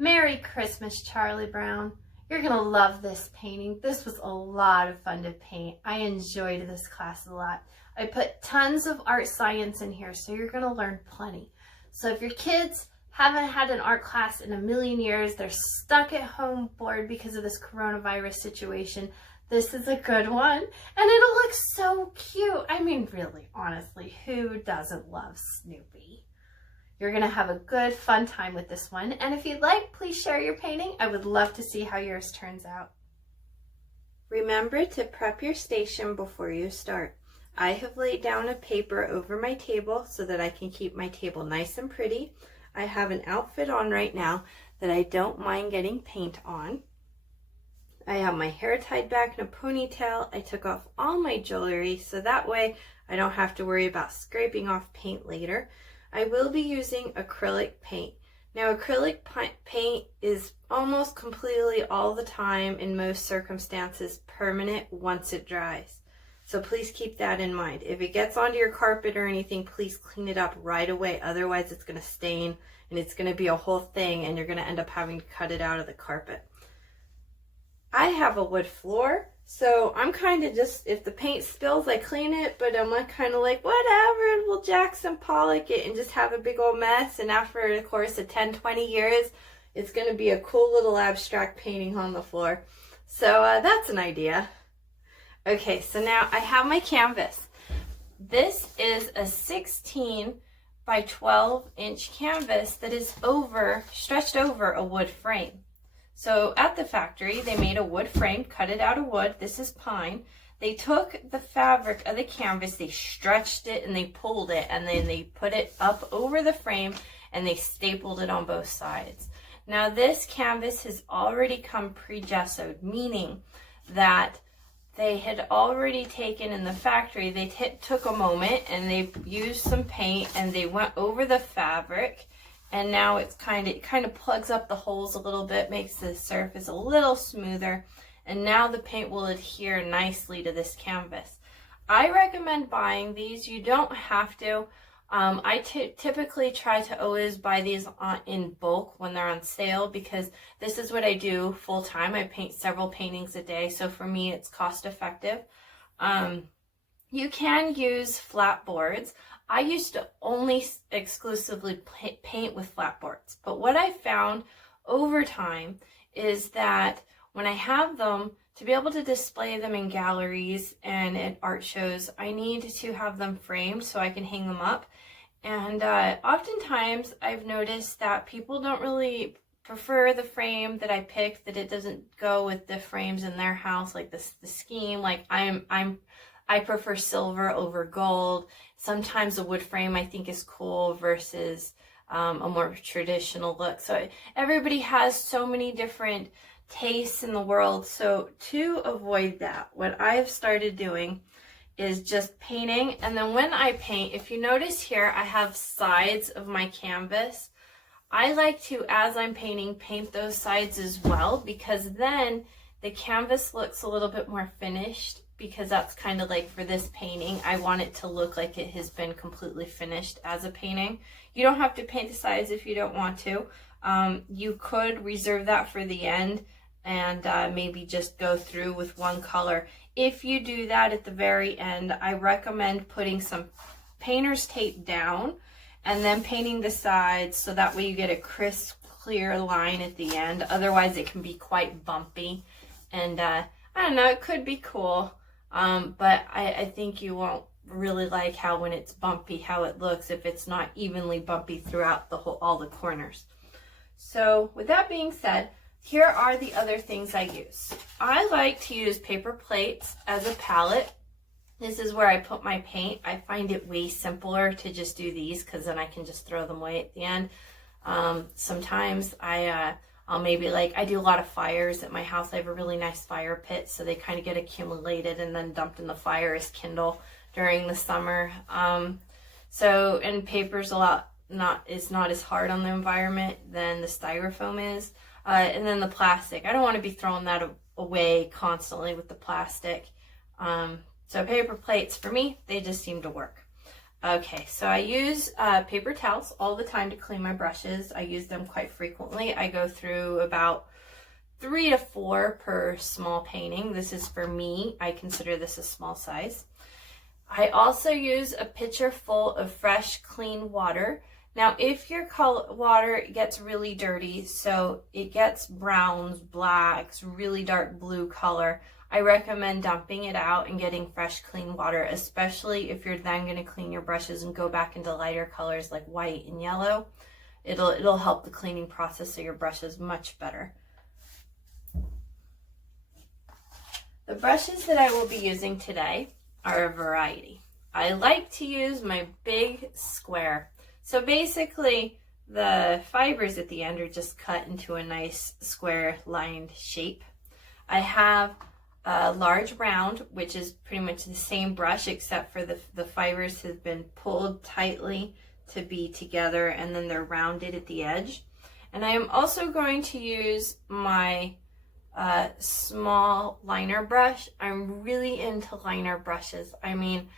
Merry Christmas, Charlie Brown. You're gonna love this painting. This was a lot of fun to paint. I enjoyed this class a lot. I put tons of art science in here, so you're gonna learn plenty. So if your kids haven't had an art class in a million years, they're stuck at home bored because of this coronavirus situation, this is a good one. And it'll look so cute. I mean, really, honestly, who doesn't love Snoopy? You're gonna have a good, fun time with this one. And if you'd like, please share your painting. I would love to see how yours turns out. Remember to prep your station before you start. I have laid down a paper over my table so that I can keep my table nice and pretty. I have an outfit on right now that I don't mind getting paint on. I have my hair tied back in a ponytail. I took off all my jewelry so that way I don't have to worry about scraping off paint later. I will be using acrylic paint. Now, acrylic paint is almost completely all the time, in most circumstances, permanent once it dries. So please keep that in mind. If it gets onto your carpet or anything, please clean it up right away. Otherwise, it's going to stain and it's going to be a whole thing and you're going to end up having to cut it out of the carpet. I have a wood floor. So I'm kind of just, if the paint spills, I clean it, but I'm like kind of like, whatever, we'll Jackson Pollock it and just have a big old mess. And after a course of 10, 20 years, it's going to be a cool little abstract painting on the floor. So that's an idea. Okay, so now I have my canvas. This is a 16 by 12 inch canvas that is stretched over a wood frame. So at the factory, they made a wood frame, cut it out of wood. This is pine. They took the fabric of the canvas, they stretched it and they pulled it, and then they put it up over the frame and they stapled it on both sides. Now this canvas has already come pre-gessoed, meaning that they had already taken in the factory, they took a moment and they used some paint and they went over the fabric. And now it kind of plugs up the holes a little bit, makes the surface a little smoother, and now the paint will adhere nicely to this canvas. I recommend buying these. You don't have to. I typically try to always buy these in bulk when they're on sale, because this is what I do full time. I paint several paintings a day, so for me it's cost effective. You can use flat boards. I used to only exclusively paint with flat boards, but what I found over time is that when I have them, to be able to display them in galleries and at art shows, I need to have them framed so I can hang them up. And oftentimes I've noticed that people don't really prefer the frame that I picked, that it doesn't go with the frames in their house, like the scheme. Like I prefer silver over gold. Sometimes a wood frame I think is cool versus a more traditional look. So everybody has so many different tastes in the world. So to avoid that, what I've started doing is just painting. And then when I paint, if you notice here, I have sides of my canvas. I like to, as I'm painting, paint those sides as well, because then the canvas looks a little bit more finished, because that's kind of like, for this painting, I want it to look like it has been completely finished as a painting. You don't have to paint the sides if you don't want to. You could reserve that for the end and maybe just go through with one color. If you do that at the very end, I recommend putting some painter's tape down and then painting the sides, so that way you get a crisp, clear line at the end. Otherwise it can be quite bumpy, and I don't know, it could be cool. But I think you won't really like how, when it's bumpy, how it looks if it's not evenly bumpy throughout all the corners. So with that being said, here are the other things I use. I like to use paper plates as a palette. This is where I put my paint. I find it way simpler to just do these, because then I can just throw them away at the end. Sometimes I'll maybe, like, I do a lot of fires at my house. I have a really nice fire pit, so they kind of get accumulated and then dumped in the fire as kindle during the summer. And paper's not as hard on the environment than the styrofoam is. And then the plastic, I don't want to be throwing that away constantly with the plastic. So paper plates, for me, they just seem to work. Okay, so I use paper towels all the time to clean my brushes. I use them quite frequently. I go through about 3 to 4 per small painting. This is for me. I consider this a small size. I also use a pitcher full of fresh, clean water. Now, if your water gets really dirty, so it gets browns, blacks, really dark blue color, I recommend dumping it out and getting fresh, clean water, especially if you're then going to clean your brushes and go back into lighter colors like white and yellow. It'll help the cleaning process of your brushes much better. The brushes that I will be using today are a variety. I like to use my big square. So basically, the fibers at the end are just cut into a nice square lined shape. I have a large round, which is pretty much the same brush except for the fibers have been pulled tightly to be together and then they're rounded at the edge. And I am also going to use my small liner brush. I'm really into liner brushes. I mean,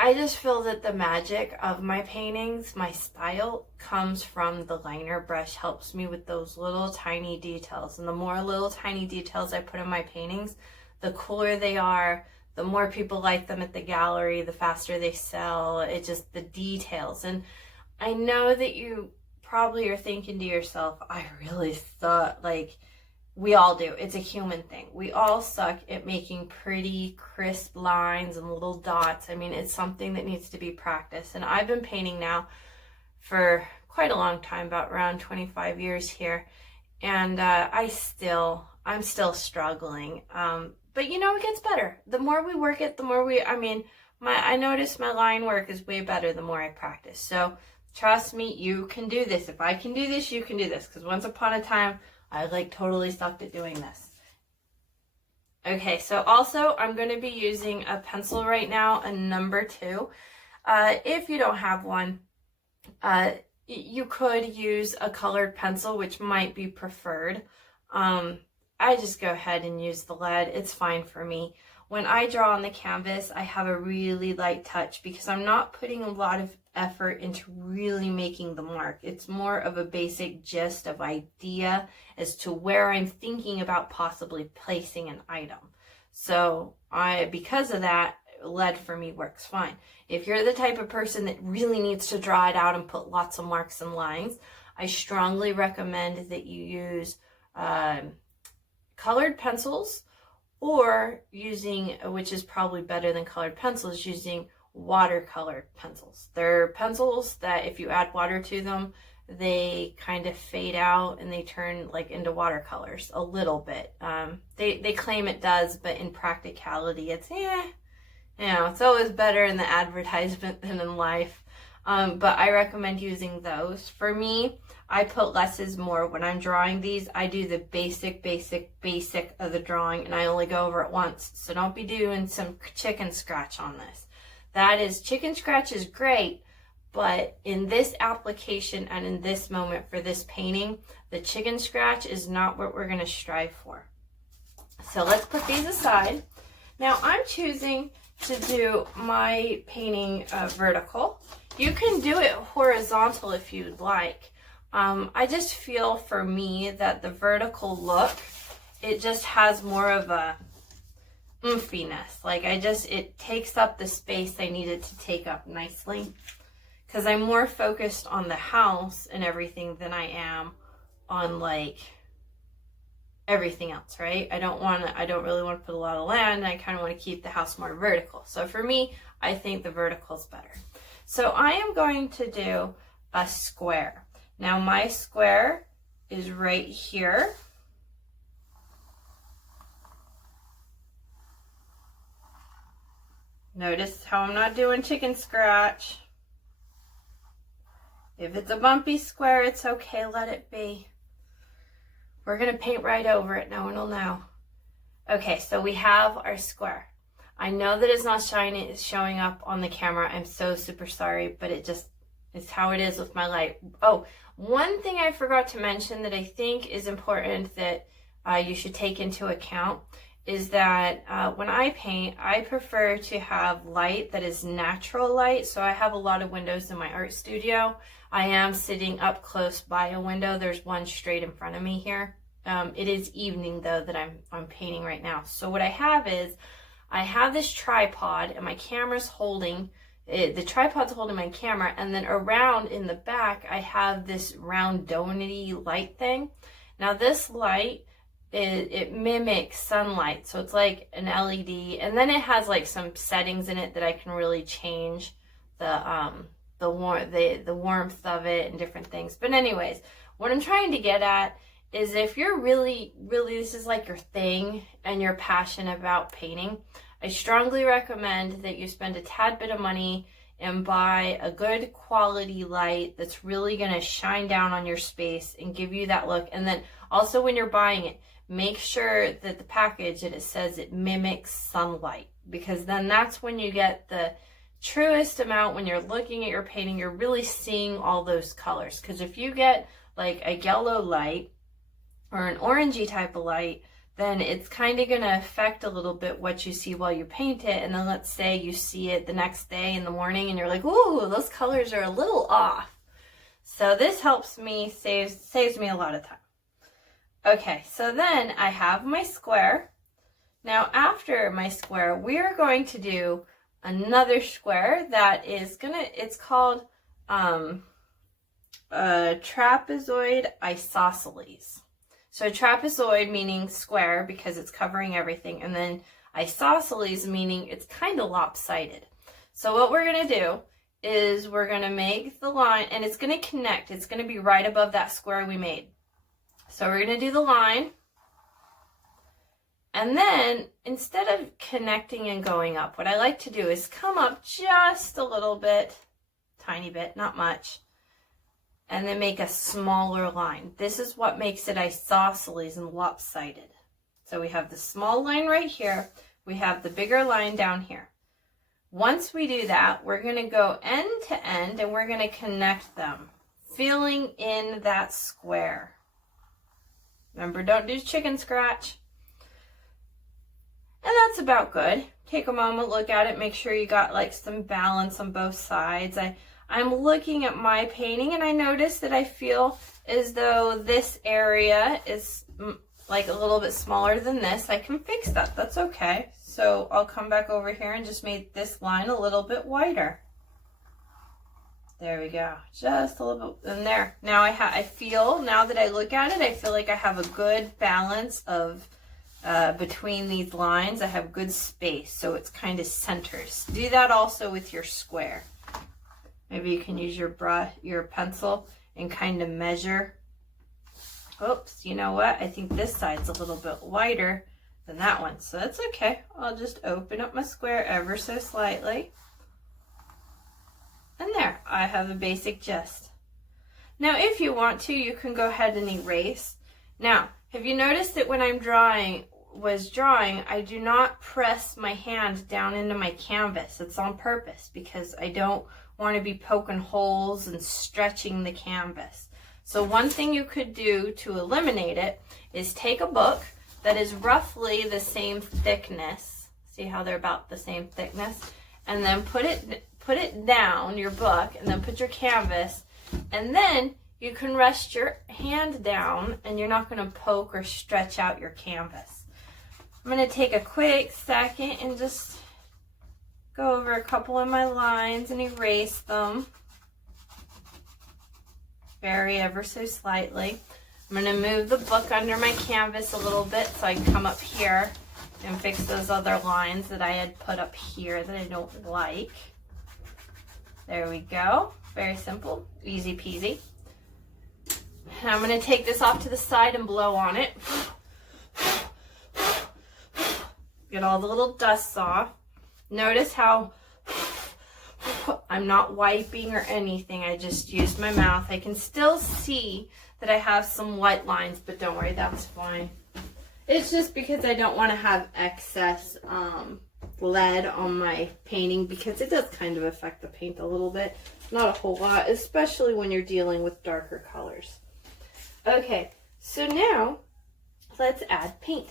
I just feel that the magic of my paintings, my style, comes from the liner brush. Helps me with those little tiny details. And the more little tiny details I put in my paintings, the cooler they are, the more people like them at the gallery, the faster they sell. It's just the details. And I know that you probably are thinking to yourself, I really thought, like, we all do. It's a human thing. We all suck at making pretty, crisp lines and little dots. I mean, it's something that needs to be practiced. And I've been painting now for quite a long time, about around 25 years here. And I'm still struggling. But you know, it gets better. The more we work it, the more I notice my line work is way better the more I practice. So trust me, you can do this. If I can do this, you can do this. Because once upon a time, I totally sucked at doing this. Okay, so also I'm going to be using a pencil right now, a number 2. If you don't have one, you could use a colored pencil, which might be preferred. I just go ahead and use the lead. It's fine for me. When I draw on the canvas, I have a really light touch because I'm not putting a lot of effort into really making the mark. It's more of a basic gist of idea as to where I'm thinking about possibly placing an item. So because of that, lead for me works fine. If you're the type of person that really needs to draw it out and put lots of marks and lines, I strongly recommend that you use colored pencils, or using, which is probably better than colored pencils, using watercolor pencils. They're pencils that if you add water to them, they kind of fade out and they turn like into watercolors a little bit. They claim it does, but in practicality, it's it's always better in the advertisement than in life. But I recommend using those. For me, I put less is more. When I'm drawing these, I do the basic of the drawing, and I only go over it once. So don't be doing some chicken scratch on this. Chicken scratch is great, but in this application and in this moment for this painting, the chicken scratch is not what we're going to strive for. So let's put these aside. Now I'm choosing to do my painting vertical. You can do it horizontal if you'd like. I just feel for me that the vertical look, it just has more of a oomphiness. It takes up the space I need it to take up nicely. Because I'm more focused on the house and everything than I am on everything else, right? I don't really want to put a lot of land. I kind of want to keep the house more vertical. So for me, I think the vertical is better. So I am going to do a square. Now my square is right here. Notice how I'm not doing chicken scratch. If it's a bumpy square, it's okay, let it be. We're gonna paint right over it, no one will know. Okay, so we have our square. I know that it's not showing up on the camera. I'm so super sorry, but it's how it is with my light. Oh, one thing I forgot to mention that I think is important that you should take into account is that when I paint, I prefer to have light that is natural light. So I have a lot of windows in my art studio. I am sitting up close by a window. There's one straight in front of me here. It is evening though that I'm painting right now. So what I have is, I have this tripod and my camera's holding, the tripod's holding my camera, and then around in the back I have this round donut-y light thing. Now this light, it mimics sunlight, so it's like an LED, and then it has like some settings in it that I can really change the warmth of it and different things. But anyways, what I'm trying to get at is, if you're really, this is like your thing and you're passionate about painting, I strongly recommend that you spend a tad bit of money and buy a good quality light that's really going to shine down on your space and give you that look. And then also, when you're buying it, make sure that the package, that it says it mimics sunlight, because then that's when you get the truest amount. When you're looking at your painting, you're really seeing all those colors. Because if you get like a yellow light or an orangey type of light, then it's kind of going to affect a little bit what you see while you paint it. And then let's say you see it the next day in the morning and you're like, ooh, those colors are a little off. So this helps me, saves me a lot of time. Okay, so then I have my square. Now after my square, we are going to do another square that is it's called trapezoid isosceles. So trapezoid meaning square because it's covering everything, and then isosceles meaning it's kind of lopsided. So what we're going to do is we're going to make the line, and it's going to connect. It's going to be right above that square we made. So we're going to do the line, and then instead of connecting and going up, what I like to do is come up just a little bit, tiny bit, not much, and then make a smaller line. This is what makes it isosceles and lopsided. So we have the small line right here, we have the bigger line down here. Once we do that, we're going to go end to end and we're going to connect them, filling in that square. Remember, don't do chicken scratch. And that's about good. Take a moment, look at it, make sure you got like some balance on both sides. I'm looking at my painting and I notice that I feel as though this area is like a little bit smaller than this. I can fix that, that's okay. So I'll come back over here and just make this line a little bit wider. There we go, just a little bit in there. Now I feel, now that I look at it, I feel like I have a good balance of between these lines. I have good space, so it's kind of centers. Do that also with your square. Maybe you can use your brush, your pencil, and kind of measure. Oops, you know what? I think this side's a little bit wider than that one, so that's okay. I'll just open up my square ever so slightly. And there, I have a basic gist. Now, if you want to, you can go ahead and erase. Now, have you noticed that when I'm drawing, I do not press my hand down into my canvas. It's on purpose because I don't want to be poking holes and stretching the canvas. So one thing you could do to eliminate it is take a book that is roughly the same thickness. See how they're about the same thickness? And then put it down, your book, and then put your canvas, and then you can rest your hand down and you're not going to poke or stretch out your canvas. I'm going to take a quick second and just go over a couple of my lines and erase them. Vary ever so slightly. I'm going to move the book under my canvas a little bit so I can come up here and fix those other lines that I had put up here that I don't like. There we go. Very simple, easy peasy. And I'm going to take this off to the side and blow on it. Get all the little dusts off. Notice how I'm not wiping or anything. I just used my mouth. I can still see that I have some white lines, but don't worry, that's fine. It's just because I don't want to have excess lead on my painting, because it does kind of affect the paint a little bit. Not a whole lot, especially when you're dealing with darker colors. Okay, so now let's add paint.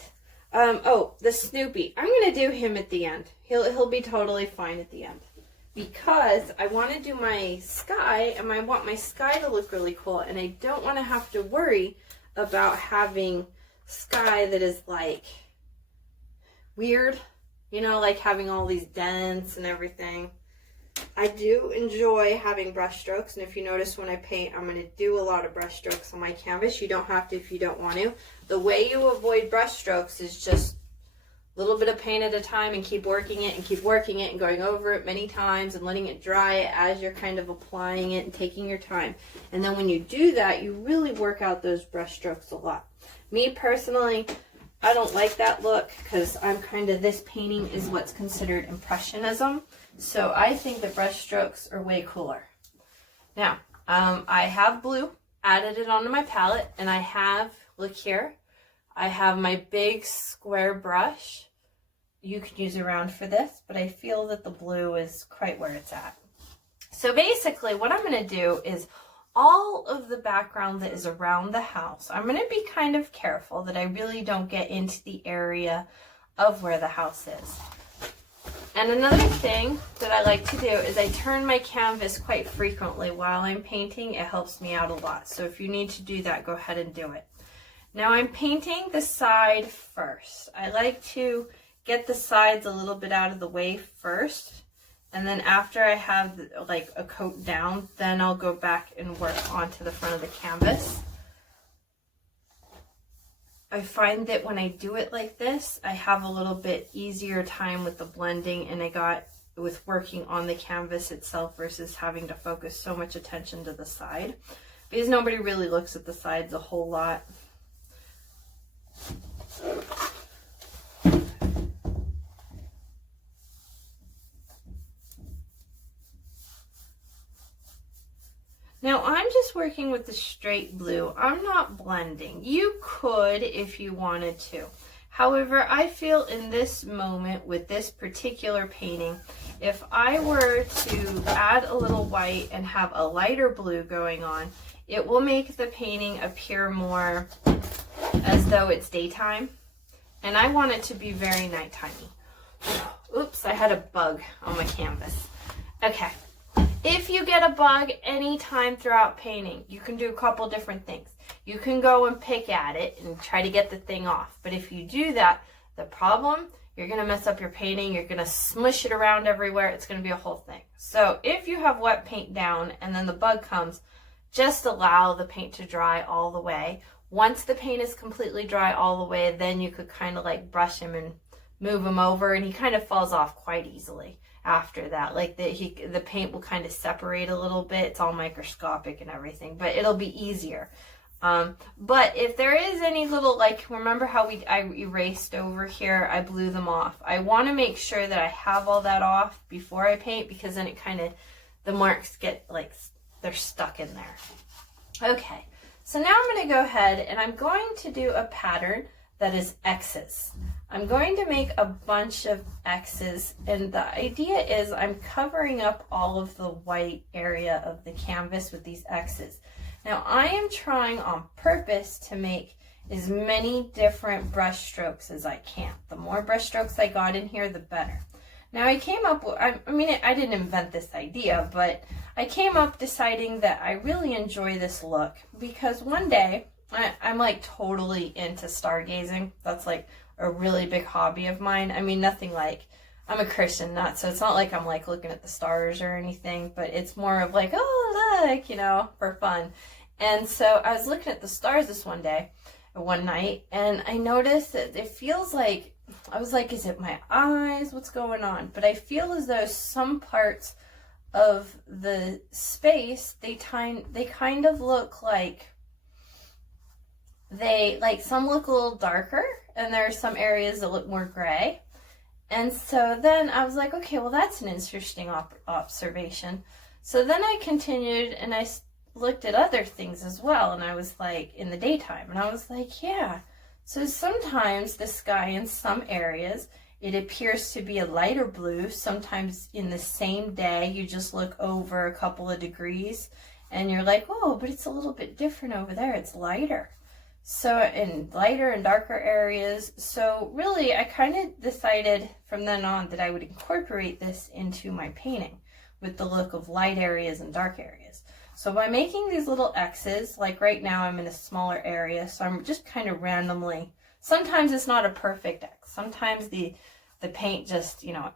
Oh, the Snoopy. I'm going to do him at the end. He'll be totally fine at the end. Because I want to do my sky, and I want my sky to look really cool, and I don't want to have to worry about having sky that is like weird, you know, like having all these dents and everything. I do enjoy having brush strokes, and if you notice when I paint, I'm going to do a lot of brush strokes on my canvas. You don't have to if you don't want to. The way you avoid brush strokes is just a little bit of paint at a time and keep working it and keep working it and going over it many times and letting it dry as you're kind of applying it and taking your time. And then when you do that, you really work out those brush strokes a lot. Me personally, I don't like that look because I'm kind of, this painting is what's considered impressionism. So I think the brush strokes are way cooler. Now, I have blue, added it onto my palette, and I have, look here, I have my big square brush. You could use a round for this, but I feel that the blue is quite where it's at. So basically what I'm going to do is all of the background that is around the house, I'm going to be kind of careful that I really don't get into the area of where the house is. And another thing that I like to do is I turn my canvas quite frequently while I'm painting. It helps me out a lot. So if you need to do that, go ahead and do it. Now I'm painting the side first. I like to get the sides a little bit out of the way first. And then after I have like a coat down, then I'll go back and work onto the front of the canvas. I find that when I do it like this, I have a little bit easier time with the blending, and I got with working on the canvas itself versus having to focus so much attention to the side, because nobody really looks at the sides a whole lot. Now I'm just working with the straight blue. I'm not blending. You could if you wanted to. However, I feel in this moment with this particular painting, if I were to add a little white and have a lighter blue going on, it will make the painting appear more as though it's daytime. And I want it to be very nightimey. Oops, I had a bug on my canvas. Okay. If you get a bug anytime throughout painting, you can do a couple different things. You can go and pick at it and try to get the thing off. But if you do that, the problem, you're going to mess up your painting. You're going to smush it around everywhere. It's going to be a whole thing. So if you have wet paint down and then the bug comes, just allow the paint to dry all the way. Once the paint is completely dry all the way, then you could kind of like brush him and move him over, and he kind of falls off quite easily after that. Like the paint will kind of separate a little bit. It's all microscopic and everything, but it'll be easier. But if there is any little, like, remember how I erased over here, I blew them off. I want to make sure that I have all that off before I paint, because then it kind of, the marks get like, they're stuck in there. Okay, so now I'm going to go ahead and I'm going to do a pattern that is X's. I'm going to make a bunch of X's, and the idea is I'm covering up all of the white area of the canvas with these X's. Now I am trying on purpose to make as many different brush strokes as I can. The more brush strokes I got in here, the better. Now I came up with, I mean, I didn't invent this idea, but I came up deciding that I really enjoy this look because one day, I'm like totally into stargazing. That's like a really big hobby of mine. I mean, nothing like, I'm a Christian nut, so it's not like I'm like looking at the stars or anything, but it's more of like, oh, look, you know, for fun. And so I was looking at the stars this one night, and I noticed that it feels like, I was like, is it my eyes? What's going on? But I feel as though some parts of the space, they kind of look like, some look a little darker, and there are some areas that look more gray. And so then I was like, okay, well, that's an interesting observation. So then I continued and I looked at other things as well, and I was like, in the daytime, and I was like, yeah. So sometimes the sky in some areas, it appears to be a lighter blue. Sometimes in the same day, you just look over a couple of degrees and you're like, oh, but it's a little bit different over there. It's lighter. So in lighter and darker areas. So really I kind of decided from then on that I would incorporate this into my painting with the look of light areas and dark areas. So by making these little X's, like right now I'm in a smaller area, so I'm just kind of randomly, sometimes it's not a perfect X. Sometimes the paint just, you know,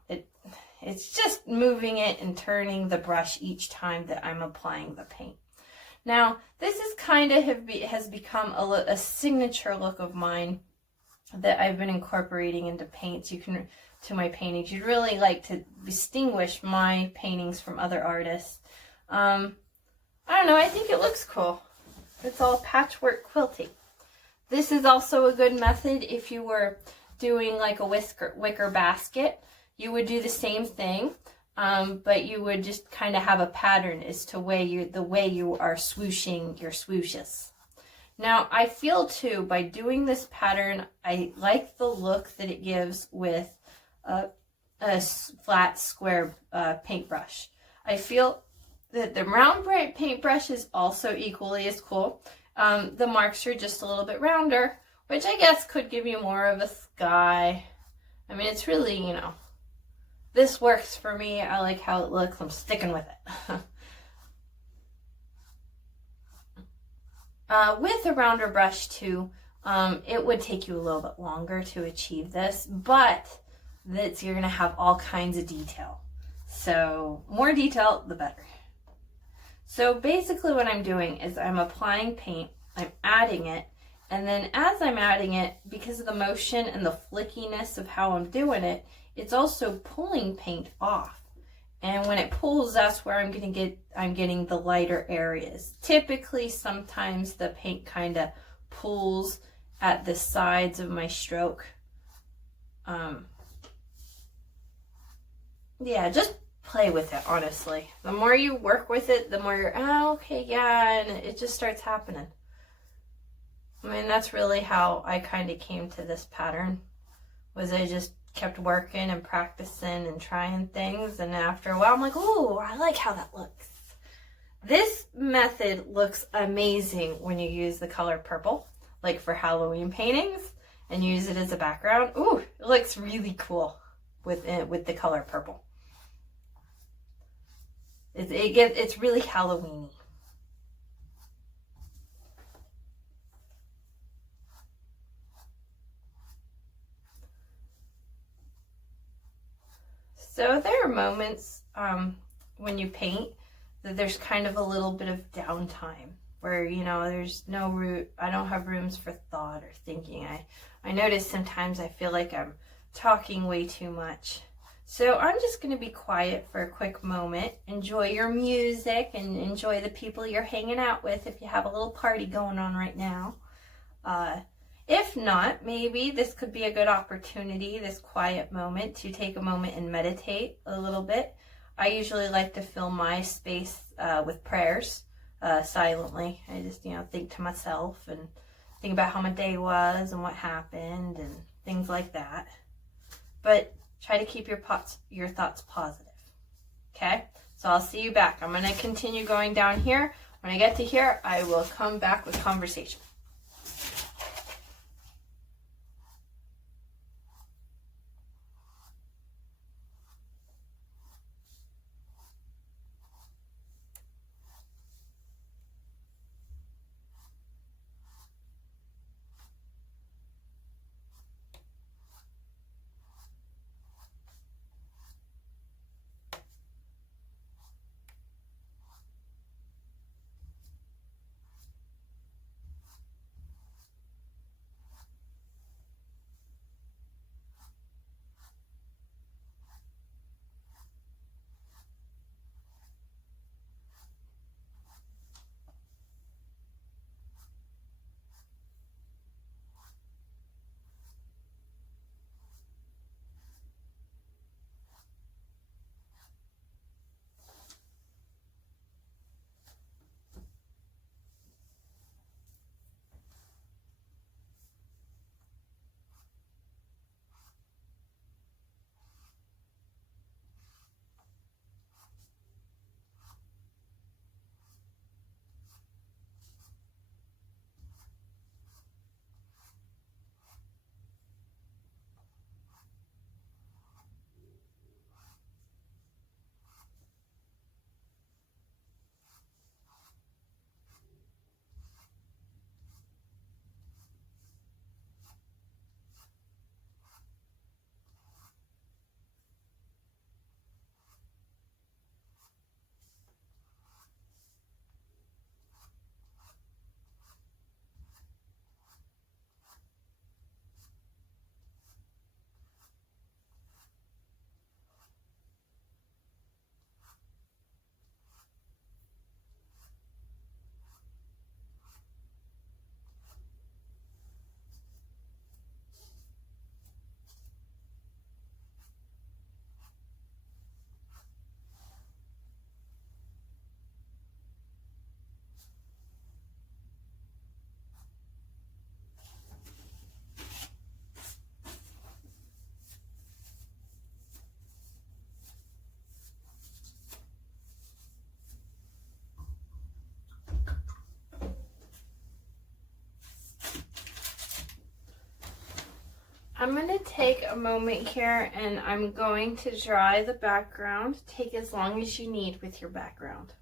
it's just moving it and turning the brush each time that I'm applying the paint. Now, this is kind of has become a signature look of mine that I've been incorporating into paints. To my paintings. You'd really like to distinguish my paintings from other artists. I don't know, I think it looks cool. It's all patchwork quilting. This is also a good method if you were doing like a wicker basket. You would do the same thing. But you would just kind of have a pattern as to the way you are swooshing your swooshes. Now, I feel too, by doing this pattern, I like the look that it gives with a flat, square paintbrush. I feel that the round paintbrush is also equally as cool. The marks are just a little bit rounder, which I guess could give you more of a sky. I mean, it's really, you know, this works for me. I like how it looks. I'm sticking with it. With a rounder brush too, it would take you a little bit longer to achieve this, but you're going to have all kinds of detail. So more detail, the better. So basically what I'm doing is I'm applying paint, I'm adding it, and then as I'm adding it, because of the motion and the flickiness of how I'm doing it, it's also pulling paint off. And when it pulls, that's where I'm getting the lighter areas. Typically, sometimes the paint kind of pulls at the sides of my stroke. Yeah, just play with it, honestly. The more you work with it, the more you're, oh, okay, yeah, and it just starts happening. I mean, that's really how I kind of came to this pattern, was I just kept working and practicing and trying things, and after a while I'm like, oh, I like how that looks. This method looks amazing when you use the color purple, like for Halloween paintings, and use it as a background. Ooh, it looks really cool with the color purple. It's really Halloween-y. So there are moments when you paint that there's kind of a little bit of downtime where, you know, there's I don't have rooms for thought or thinking. I notice sometimes I feel like I'm talking way too much. So I'm just going to be quiet for a quick moment. Enjoy your music and enjoy the people you're hanging out with if you have a little party going on right now. If not, maybe this could be a good opportunity, this quiet moment, to take a moment and meditate a little bit. I usually like to fill my space with prayers silently. I just, you know, think to myself and think about how my day was and what happened and things like that. But try to keep your thoughts positive. Okay? So I'll see you back. I'm going to continue going down here. When I get to here, I will come back with conversation. I'm going to take a moment here and I'm going to dry the background. Take as long as you need with your background.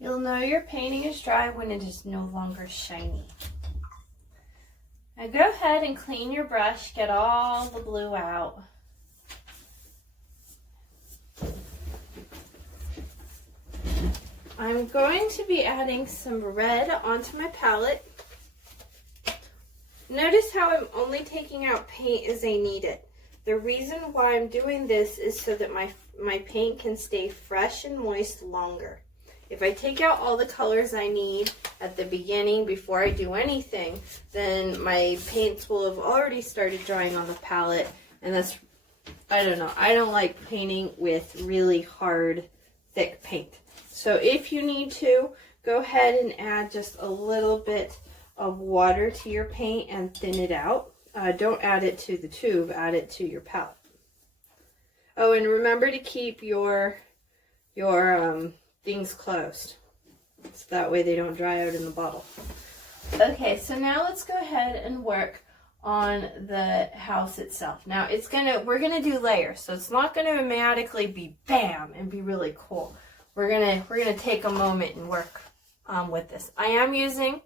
You'll know your painting is dry when it is no longer shiny. Now go ahead and clean your brush, get all the blue out. I'm going to be adding some red onto my palette. Notice how I'm only taking out paint as I need it. The reason why I'm doing this is so that my paint can stay fresh and moist longer. If I take out all the colors I need at the beginning before I do anything, then my paints will have already started drying on the palette, and that's, I don't know, I don't like painting with really hard, thick paint. So if you need to, go ahead and add just a little bit of water to your paint and thin it out. Don't add it to the tube, add it to your palette. Oh, and remember to keep your things closed, so that way they don't dry out in the bottle. Okay, so now let's go ahead and work on the house itself. Now we're gonna do layers, so it's not gonna automatically be bam and be really cool. We're gonna take a moment and work with this. I am using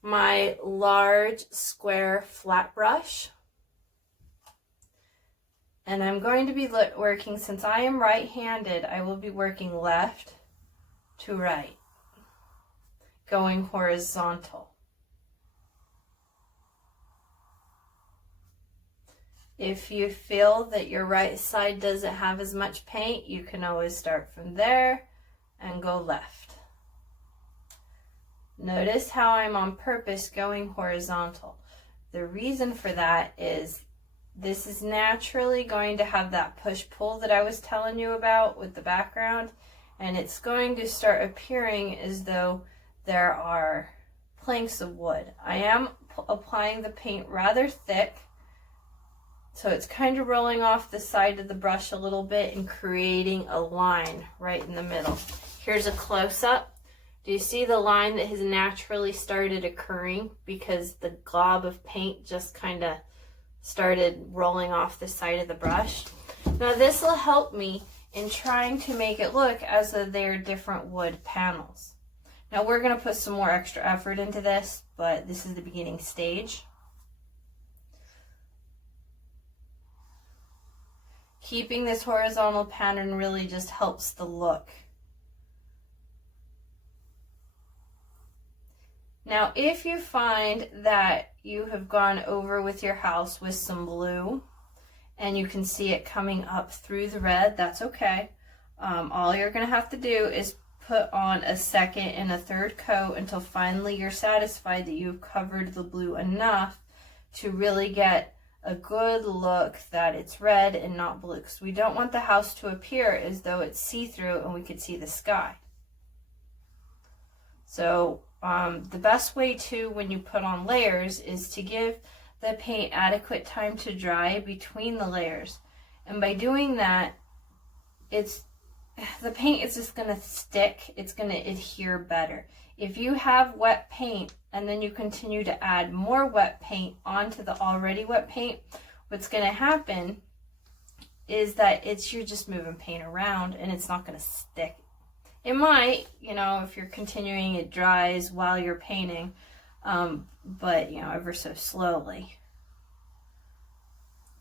my large square flat brush, and I'm going to be working, since I am right-handed, I will be working left to right, going horizontal. If you feel that your right side doesn't have as much paint, you can always start from there and go left. Notice how I'm on purpose going horizontal. The reason for that is this is naturally going to have that push-pull that I was telling you about with the background, and it's going to start appearing as though there are planks of wood. I am applying the paint rather thick, so it's kind of rolling off the side of the brush a little bit and creating a line right in the middle. Here's a close-up. Do you see the line that has naturally started occurring because the glob of paint just kind of started rolling off the side of the brush? Now this will help me in trying to make it look as though they're different wood panels. Now we're going to put some more extra effort into this, but this is the beginning stage. Keeping this horizontal pattern really just helps the look. Now, if you find that you have gone over with your house with some blue and you can see it coming up through the red. That's okay. All you're going to have to do is put on a second and a third coat until finally you're satisfied that you've covered the blue enough to really get a good look that it's red and not blue, because we don't want the house to appear as though it's see-through and we could see the sky. So the best way to, when you put on layers, is to give the paint adequate time to dry between the layers. And by doing that, the paint is just going to stick. It's going to adhere better. If you have wet paint and then you continue to add more wet paint onto the already wet paint, what's going to happen is that you're just moving paint around and it's not going to stick. It might, you know, if you're continuing, it dries while you're painting, but, you know, ever so slowly.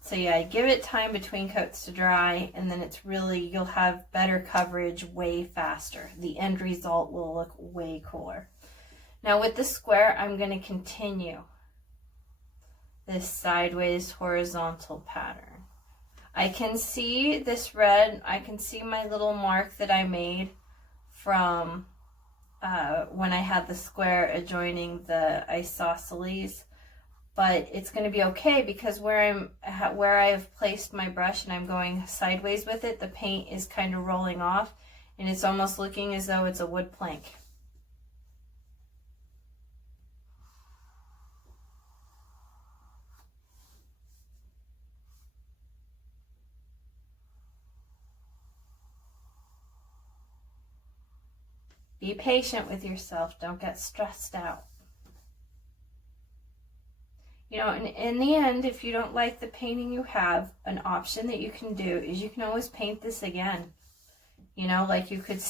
So yeah, give it time between coats to dry, and then it's really, you'll have better coverage way faster. The end result will look way cooler. Now with the square, I'm going to continue this sideways horizontal pattern. I can see this red, I can see my little mark that I made from when I had the square adjoining the isosceles. But it's going to be okay because where I have placed my brush and I'm going sideways with it, the paint is kind of rolling off and it's almost looking as though it's a wood plank. Be patient with yourself. Don't get stressed out. You know, and in the end, if you don't like the painting you have, an option that you can do is you can always paint this again. You know, like you could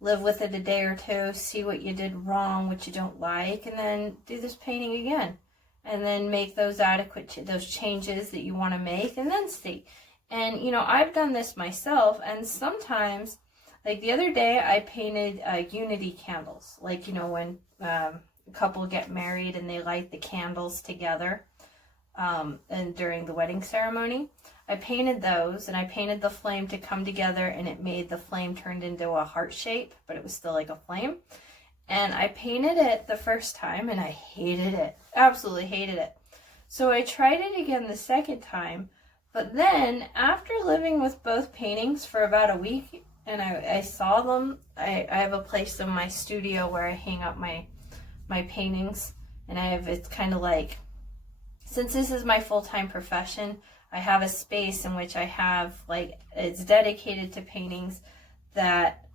live with it a day or two, see what you did wrong, what you don't like, and then do this painting again. And then make those those changes that you want to make, and then see. And, you know, I've done this myself, and sometimes, like the other day, I painted unity candles. Like, you know, when a couple get married and they light the candles together and during the wedding ceremony. I painted those, and I painted the flame to come together, and it made the flame turned into a heart shape, but it was still like a flame. And I painted it the first time, and I hated it. Absolutely hated it. So I tried it again the second time, but then after living with both paintings for about a week, and I saw them, I have a place in my studio where I hang up my paintings, and it's kind of like, since this is my full-time profession, I have a space in which I have, like, it's dedicated to paintings that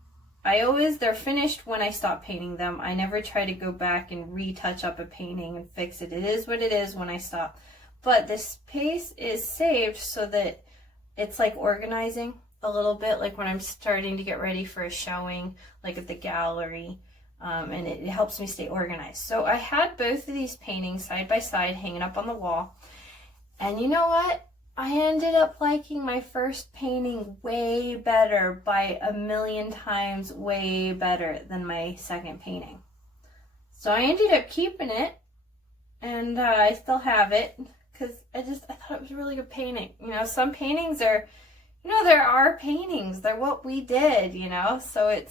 they're finished when I stop painting them. I never try to go back and retouch up a painting and fix it. It is what it is when I stop. But this space is saved so that it's like organizing a little bit, like when I'm starting to get ready for a showing, like at the gallery. And it helps me stay organized. So I had both of these paintings side by side hanging up on the wall. And you know what? I ended up liking my first painting way better, by 1,000,000 times way better than my second painting. So I ended up keeping it, and I still have it because I thought it was a really good painting. You know, some paintings are, you know, there are paintings. They're what we did, you know, so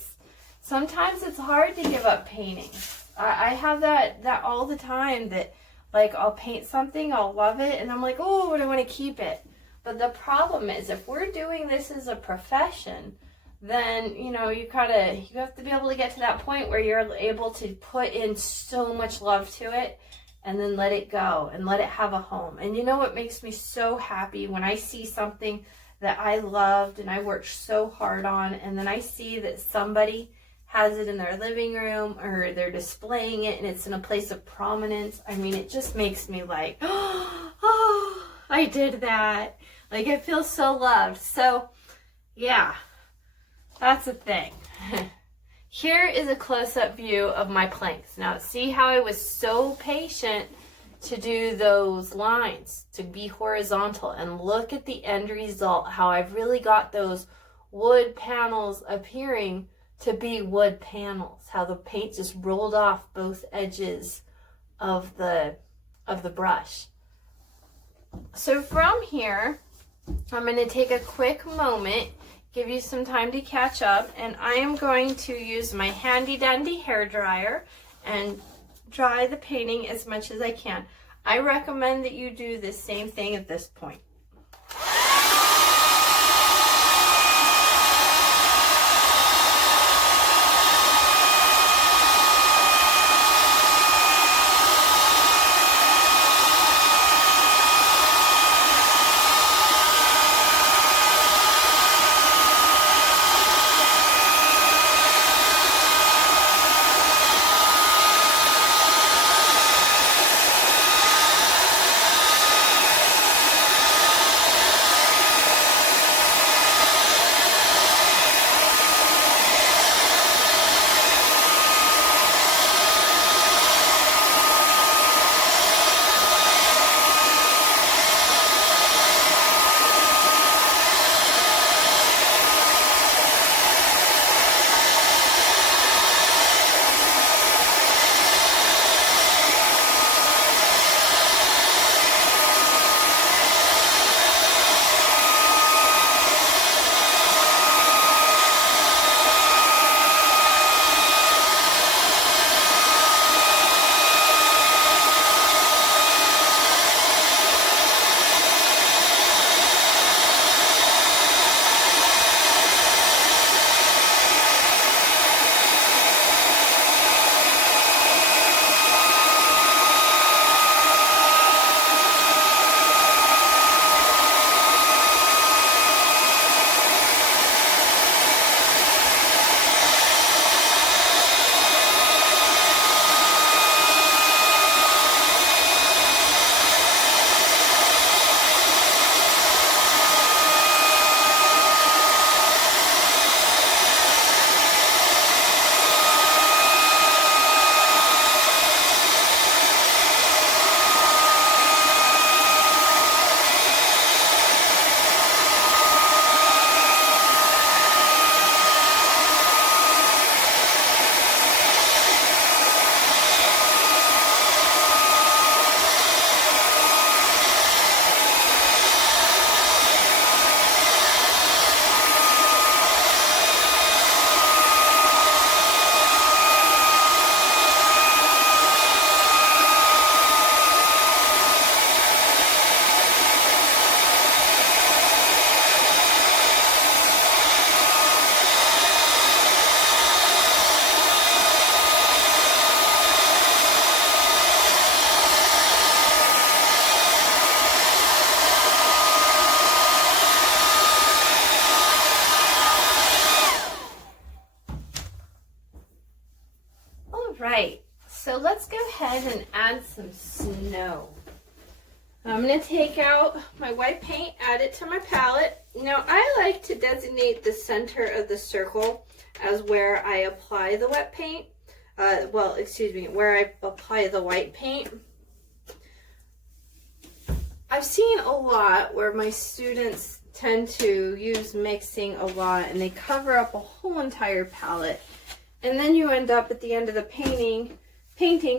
sometimes it's hard to give up painting. I have that all the time, that like I'll paint something, I'll love it, and I'm like, oh, but I want to keep it. But the problem is, if we're doing this as a profession, then, you know, you have to be able to get to that point where you're able to put in so much love to it and then let it go and let it have a home. And you know what makes me so happy? When I see something that I loved and I worked so hard on, and then I see that somebody has it in their living room, or they're displaying it and it's in a place of prominence. I mean, it just makes me like, oh, I did that. Like, it feels so loved. So yeah, that's the thing. Here is a close-up view of my planks. Now, see how I was so patient to do those lines, to be horizontal, and look at the end result, how I've really got those wood panels appearing to be wood panels, how the paint just rolled off both edges of the brush. So from here, I'm going to take a quick moment, give you some time to catch up, and I am going to use my handy dandy hair dryer and dry the painting as much as I can. I recommend that you do the same thing at this point. Right, so let's go ahead and add some snow. I'm going to take out my white paint, add it to my palette. Now I like to designate the center of the circle as where I apply the wet paint. Where I apply the white paint. I've seen a lot where my students tend to use mixing a lot and they cover up a whole entire palette. And then you end up at the end of the painting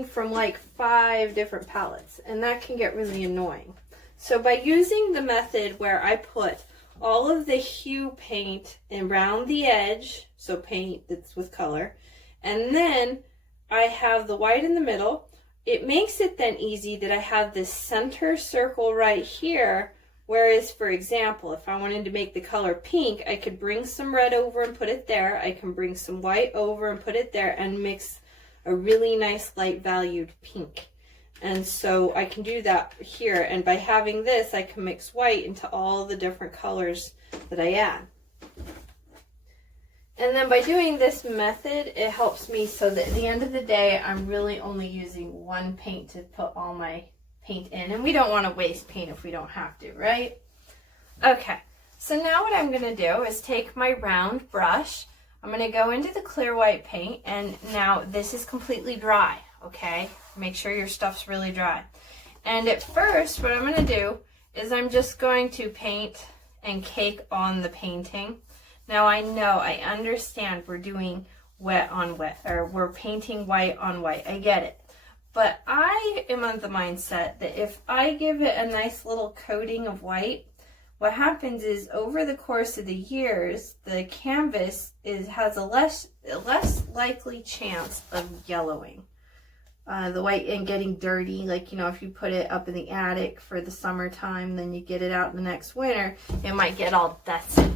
from like 5 different palettes, and that can get really annoying. So by using the method where I put all of the hue paint around the edge, so paint that's with color, and then I have the white in the middle, it makes it then easy that I have this center circle right here. Whereas, for example, if I wanted to make the color pink, I could bring some red over and put it there. I can bring some white over and put it there and mix a really nice light valued pink. And so I can do that here. And by having this, I can mix white into all the different colors that I add. And then by doing this method, it helps me so that at the end of the day, I'm really only using one paint to put all my paint in, and we don't want to waste paint if we don't have to, right? Okay, so now what I'm going to do is take my round brush. I'm going to go into the clear white paint, and now this is completely dry, okay? Make sure your stuff's really dry. And at first, what I'm going to do is I'm just going to paint and cake on the painting. Now I understand we're doing wet on wet, or we're painting white on white. I get it. But I am of the mindset that if I give it a nice little coating of white, what happens is over the course of the years, the canvas has a less likely chance of yellowing. The white and getting dirty, like, you know, if you put it up in the attic for the summertime, then you get it out in the next winter, it might get all dusty.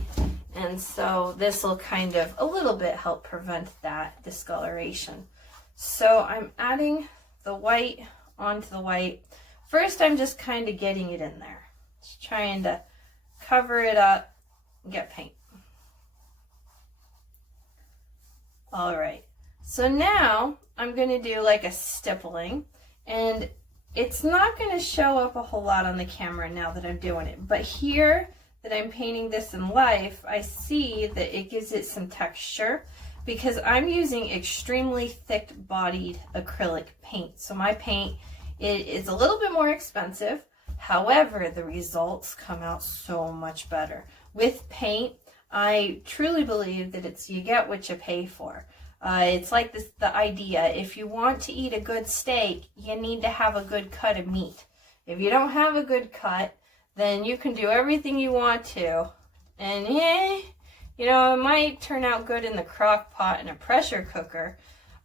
And so this will kind of a little bit help prevent that discoloration. So I'm adding the white onto the white. First, I'm just kind of getting it in there. Just trying to cover it up and get paint. All right. So now I'm going to do like a stippling, and it's not going to show up a whole lot on the camera now that I'm doing it. But here that I'm painting this in life, I see that it gives it some texture because I'm using extremely thick bodied acrylic paint. So my paint is a little bit more expensive. However, the results come out so much better. With paint, I truly believe that it's you get what you pay for. It's like the idea, if you want to eat a good steak, you need to have a good cut of meat. If you don't have a good cut, then you can do everything you want to. And you know, it might turn out good in the crock pot and a pressure cooker.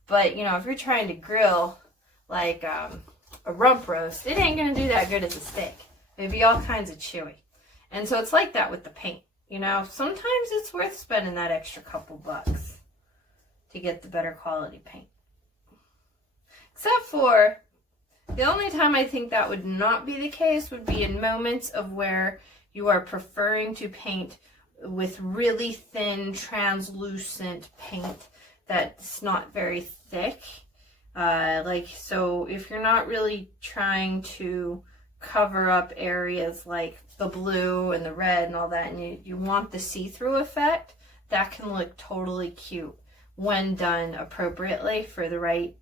But, you know, if you're trying to grill like a rump roast, it ain't going to do that good as a steak. It'd be all kinds of chewy. And so it's like that with the paint. You know, sometimes it's worth spending that extra couple bucks to get the better quality paint. Except for, the only time I think that would not be the case would be in moments of where you are preferring to paint with really thin, translucent paint that's not very thick. So if you're not really trying to cover up areas like the blue and the red and all that, and you want the see-through effect, that can look totally cute when done appropriately for the right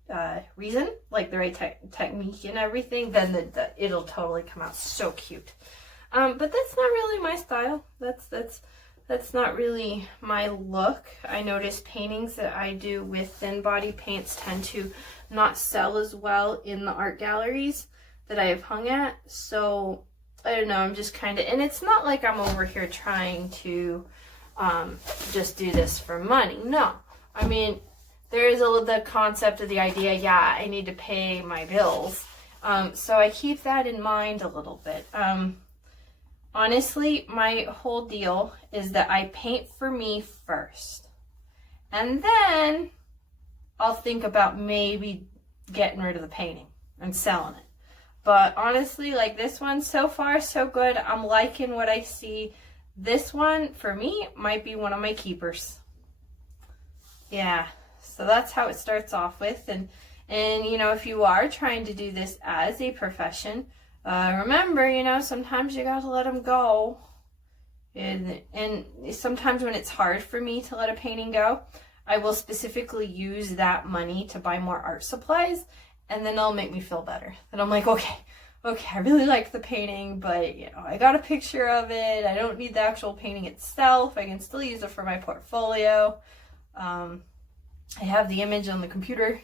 reason, like the right technique and everything, then it'll totally come out so cute. But that's not really my style. That's not really my look. I notice paintings that I do with thin body paints tend to not sell as well in the art galleries that I have hung at. So I don't know, I'm just kind of, and it's not like I'm over here trying to just do this for money. No. I mean, there is the concept of the idea, yeah, I need to pay my bills. So I keep that in mind a little bit. Honestly, my whole deal is that I paint for me first. And then I'll think about maybe getting rid of the painting and selling it. But honestly, like this one, so far so good. I'm liking what I see. This one, for me, might be one of my keepers. Yeah, so that's how it starts off with. And you know, if you are trying to do this as a profession, remember, you know, sometimes you got to let them go. And sometimes when it's hard for me to let a painting go, I will specifically use that money to buy more art supplies, and then it'll make me feel better. And I'm like, okay, I really like the painting, but, you know, I got a picture of it. I don't need the actual painting itself. I can still use it for my portfolio. I have the image on the computer.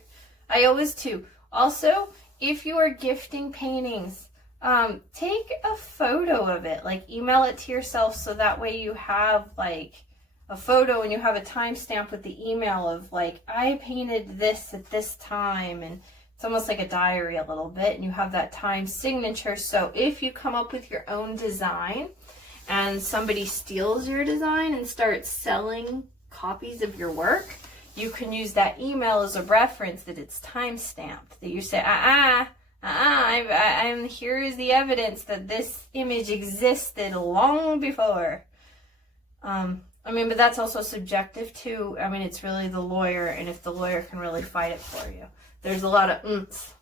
I always too. Also, if you are gifting paintings, take a photo of it, like email it to yourself, so that way you have like a photo and you have a timestamp with the email of like, I painted this at this time, and it's almost like a diary a little bit, and you have that time signature. So if you come up with your own design and somebody steals your design and starts selling copies of your work, you can use that email as a reference that it's time stamped, that you say, I'm here is the evidence that this image existed long before. I mean, but that's also subjective too. I mean, it's really the lawyer, and if the lawyer can really fight it for you. There's a lot of oomph.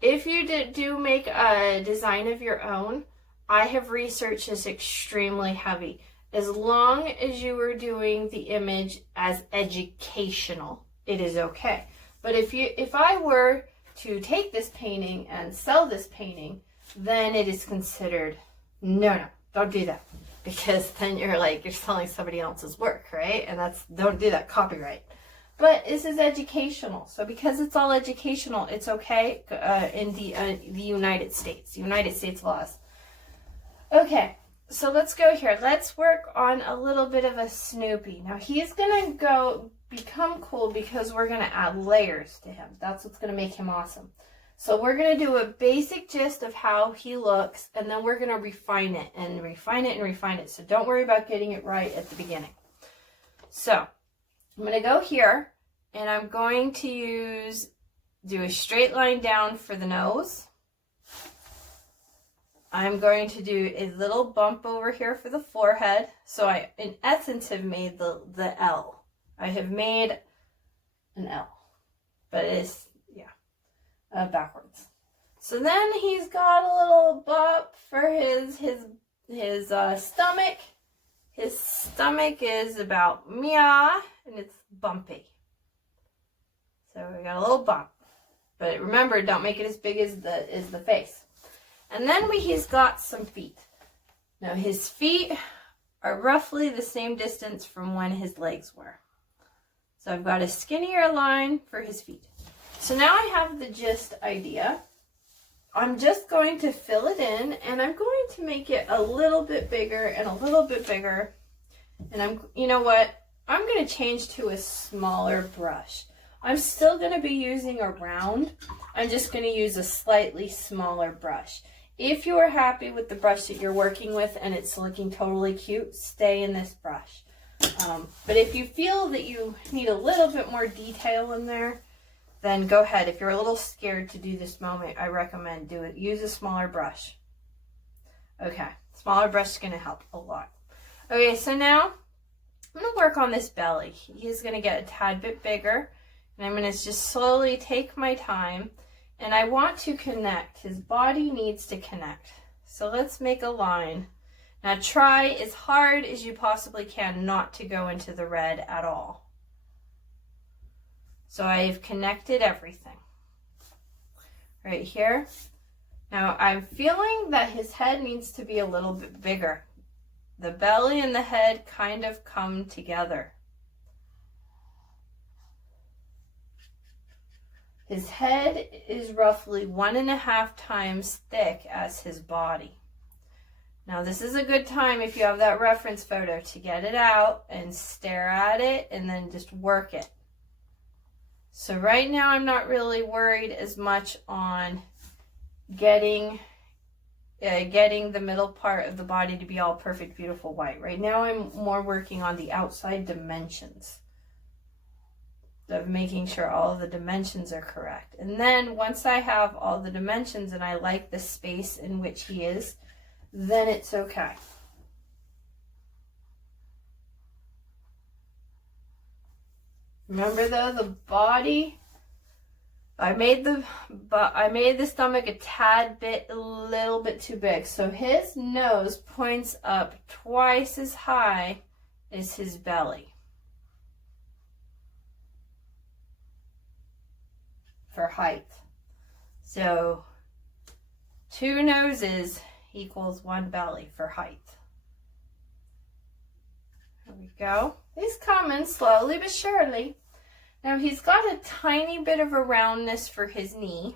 If you do make a design of your own, I have researched is extremely heavy. As long as you are doing the image as educational, it is okay. But if I were to take this painting and sell this painting, then it is considered, no, don't do that. Because then you're selling somebody else's work, right? And don't do that, copyright. But this is educational. So because it's all educational, it's okay in the United States laws. Okay, so let's go here. Let's work on a little bit of a Snoopy. Now he's gonna become cool because we're gonna add layers to him. That's what's gonna make him awesome. So we're gonna do a basic gist of how he looks, and then we're gonna refine it and refine it and refine it. So don't worry about getting it right at the beginning. So I'm gonna go here, and I'm going to do a straight line down for the nose. I'm going to do a little bump over here for the forehead. So I, in essence, have made the L. I have made an L, but it's, yeah, backwards. So then he's got a little bump for his stomach. His stomach is about meow, and it's bumpy. So we got a little bump. But remember, don't make it as big as the face. And then he's got some feet. Now his feet are roughly the same distance from when his legs were. So I've got a skinnier line for his feet. So now I have the gist idea. I'm just going to fill it in, and I'm going to make it a little bit bigger and a little bit bigger. And you know what? I'm going to change to a smaller brush. I'm still going to be using a round. I'm just going to use a slightly smaller brush. If you are happy with the brush that you're working with and it's looking totally cute, stay in this brush. But if you feel that you need a little bit more detail in there, then go ahead. If you're a little scared to do this moment, I recommend use a smaller brush. Okay, smaller brush is going to help a lot. Okay, so now I'm going to work on this belly. He's going to get a tad bit bigger, and I'm going to just slowly take my time. And I want to connect. His body needs to connect. So let's make a line. Now try as hard as you possibly can not to go into the red at all. So I've connected everything. Right here. Now I'm feeling that his head needs to be a little bit bigger. The belly and the head kind of come together. His head is roughly 1.5 times thick as his body. Now this is a good time, if you have that reference photo, to get it out and stare at it and then just work it. So right now I'm not really worried as much on getting the middle part of the body to be all perfect, beautiful white. Right now I'm more working on the outside dimensions, of making sure all of the dimensions are correct. And then once I have all the dimensions and I like the space in which he is, then it's okay. Remember though, the body, I made the stomach a little bit too big. So his nose points up twice as high as his belly. For height. So 2 noses equals 1 belly for height. There we go. He's coming slowly but surely. Now he's got a tiny bit of a roundness for his knee.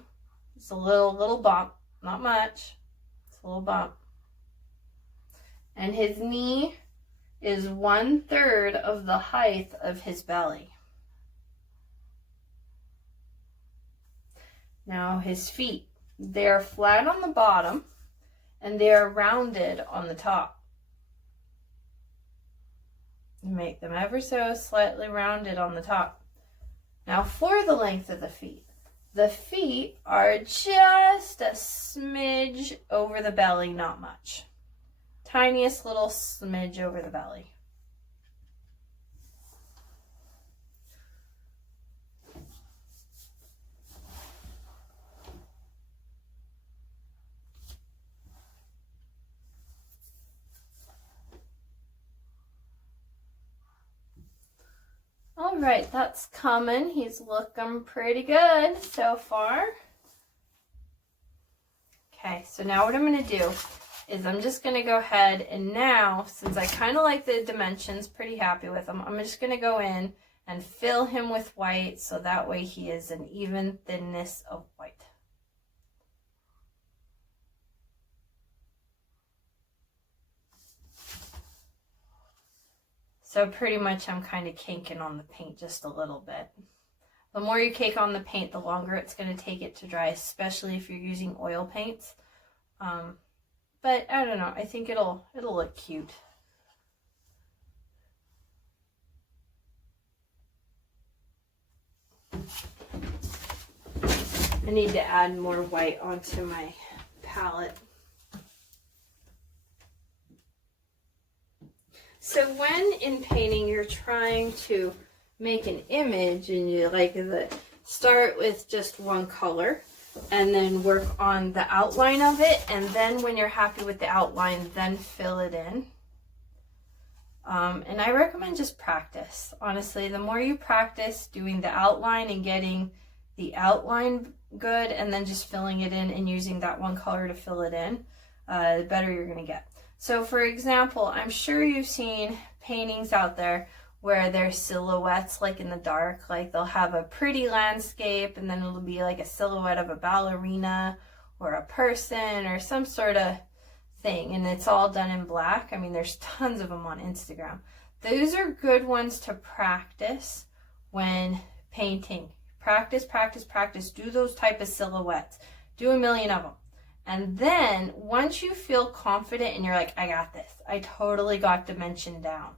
It's a little bump, not much. It's a little bump. And his knee is 1/3 of the height of his belly. Now his feet, they're flat on the bottom and they're rounded on the top. Make them ever so slightly rounded on the top. Now for the length of the feet are just a smidge over the belly, not much. Tiniest little smidge over the belly. All right, that's coming. He's looking pretty good so far. Okay, so now what I'm going to do is I'm just going to go ahead and now, since I kind of like the dimensions, pretty happy with them, I'm just going to go in and fill him with white so that way he is an even thinness of white. So pretty much I'm kind of caking on the paint just a little bit. The more you cake on the paint, the longer it's going to take it to dry, especially if you're using oil paints. But I don't know, I think it'll look cute. I need to add more white onto my palette. So when in painting you're trying to make an image and you like start with just one color and then work on the outline of it, and then when you're happy with the outline, then fill it in. And I recommend just practice. Honestly, the more you practice doing the outline and getting the outline good and then just filling it in and using that one color to fill it in, the better you're going to get. So for example, I'm sure you've seen paintings out there where there's silhouettes like in the dark, like they'll have a pretty landscape and then it'll be like a silhouette of a ballerina or a person or some sort of thing, and it's all done in black. I mean, there's tons of them on Instagram. Those are good ones to practice when painting. Practice, practice, practice. Do those type of silhouettes. Do a million of them. And then once you feel confident and you're like, I got this, I totally got dimension down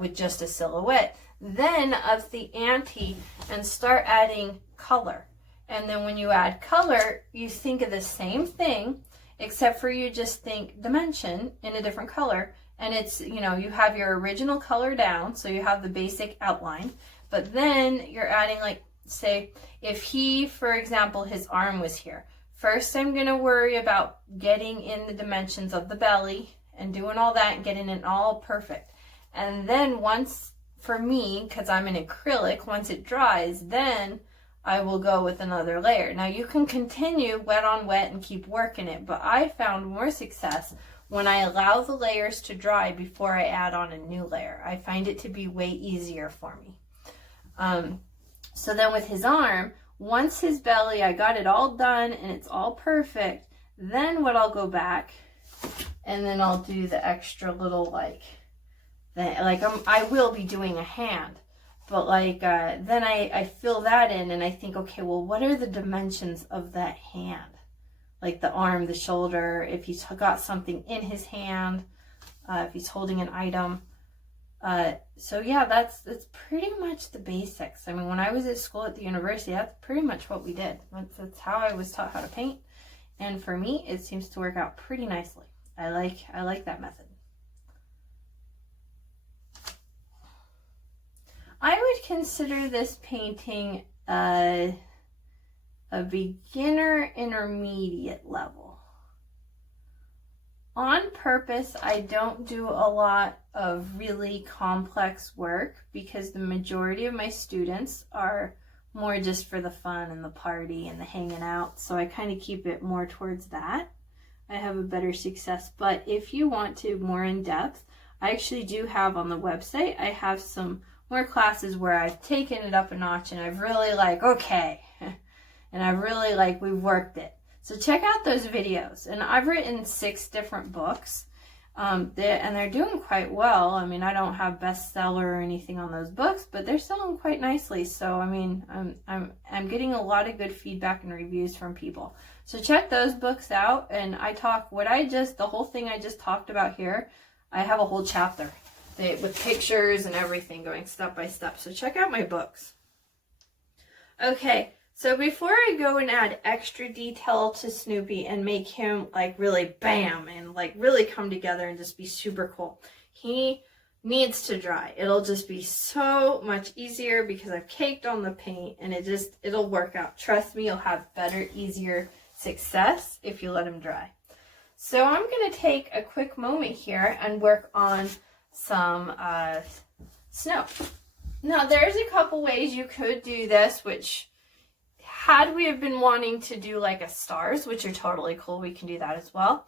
with just a silhouette, then up the ante and start adding color. And then when you add color, you think of the same thing, except for you just think dimension in a different color. And it's, you know, you have your original color down, so you have the basic outline, but then you're adding, like, say, if he, for example, his arm was here. First, I'm going to worry about getting in the dimensions of the belly and doing all that and getting it all perfect. And then once, for me, because I'm an acrylic, once it dries, then I will go with another layer. Now, you can continue wet on wet and keep working it, but I found more success when I allow the layers to dry before I add on a new layer. I find it to be way easier for me. So then with his arm, once his belly, I got it all done and it's all perfect, then what I'll go back and then I'll do the extra little I will be doing a hand, but then I fill that in and I think, okay, well, what are the dimensions of that hand? Like the arm, the shoulder, if he's got something in his hand, if he's holding an item. So yeah, that's pretty much the basics. I mean, when I was at school at the university, that's pretty much what we did. That's how I was taught how to paint. And for me, it seems to work out pretty nicely. I like that method. I would consider this painting a beginner intermediate level. On purpose, I don't do a lot of really complex work because the majority of my students are more just for the fun and the party and the hanging out. So I kind of keep it more towards that. I have a better success. But if you want to more in depth, I actually do have on the website, I have some more classes where I've taken it up a notch and I've really okay. And I really we've worked it. So check out those videos. And I've written 6 different books. And they're doing quite well. I mean, I don't have bestseller or anything on those books, but they're selling quite nicely. So, I mean, I'm getting a lot of good feedback and reviews from people. So check those books out. And the whole thing I just talked about here, I have a whole chapter with pictures and everything going step by step. So check out my books. Okay. So before I go and add extra detail to Snoopy and make him really bam and really come together and just be super cool, he needs to dry. It'll just be so much easier because I've caked on the paint and it'll work out. Trust me, you'll have better, easier success if you let him dry. So I'm going to take a quick moment here and work on some snow. Now there's a couple ways you could do this, which had we have been wanting to do a stars, which are totally cool, we can do that as well.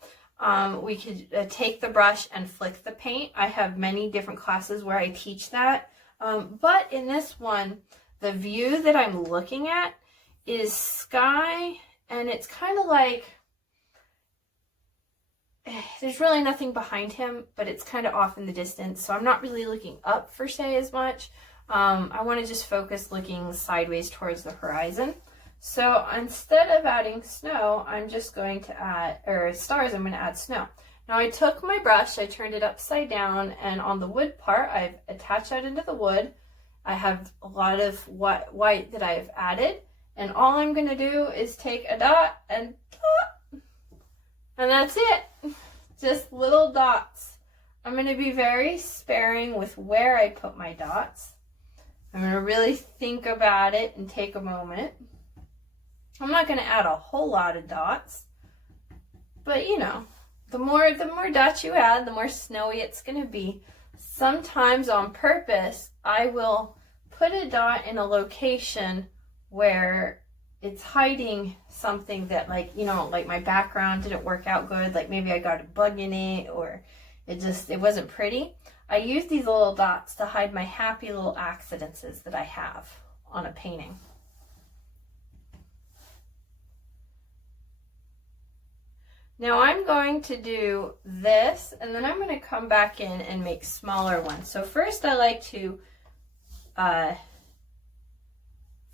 We could take the brush and flick the paint. I have many different classes where I teach that. But in this one, the view that I'm looking at is sky, and it's kind of there's really nothing behind him, but it's kind of off in the distance, so I'm not really looking up for say as much. I want to just focus looking sideways towards the horizon. So instead of adding snow, I'm just going to add, or stars, I'm going to add snow. Now I took my brush, I turned it upside down, and on the wood part, I've attached that into the wood. I have a lot of white that I've added, and all I'm going to do is take a dot and dot, and that's it. Just little dots. I'm going to be very sparing with where I put my dots. I'm going to really think about it and take a moment. I'm not going to add a whole lot of dots, but you know, the more dots you add, the more snowy it's going to be. Sometimes on purpose, I will put a dot in a location where it's hiding something that, like, you know, like my background didn't work out good, like maybe I got a bug in it, or it wasn't pretty. I use these little dots to hide my happy little accidents that I have on a painting. Now I'm going to do this, and then I'm going to come back in and make smaller ones. So first I like to,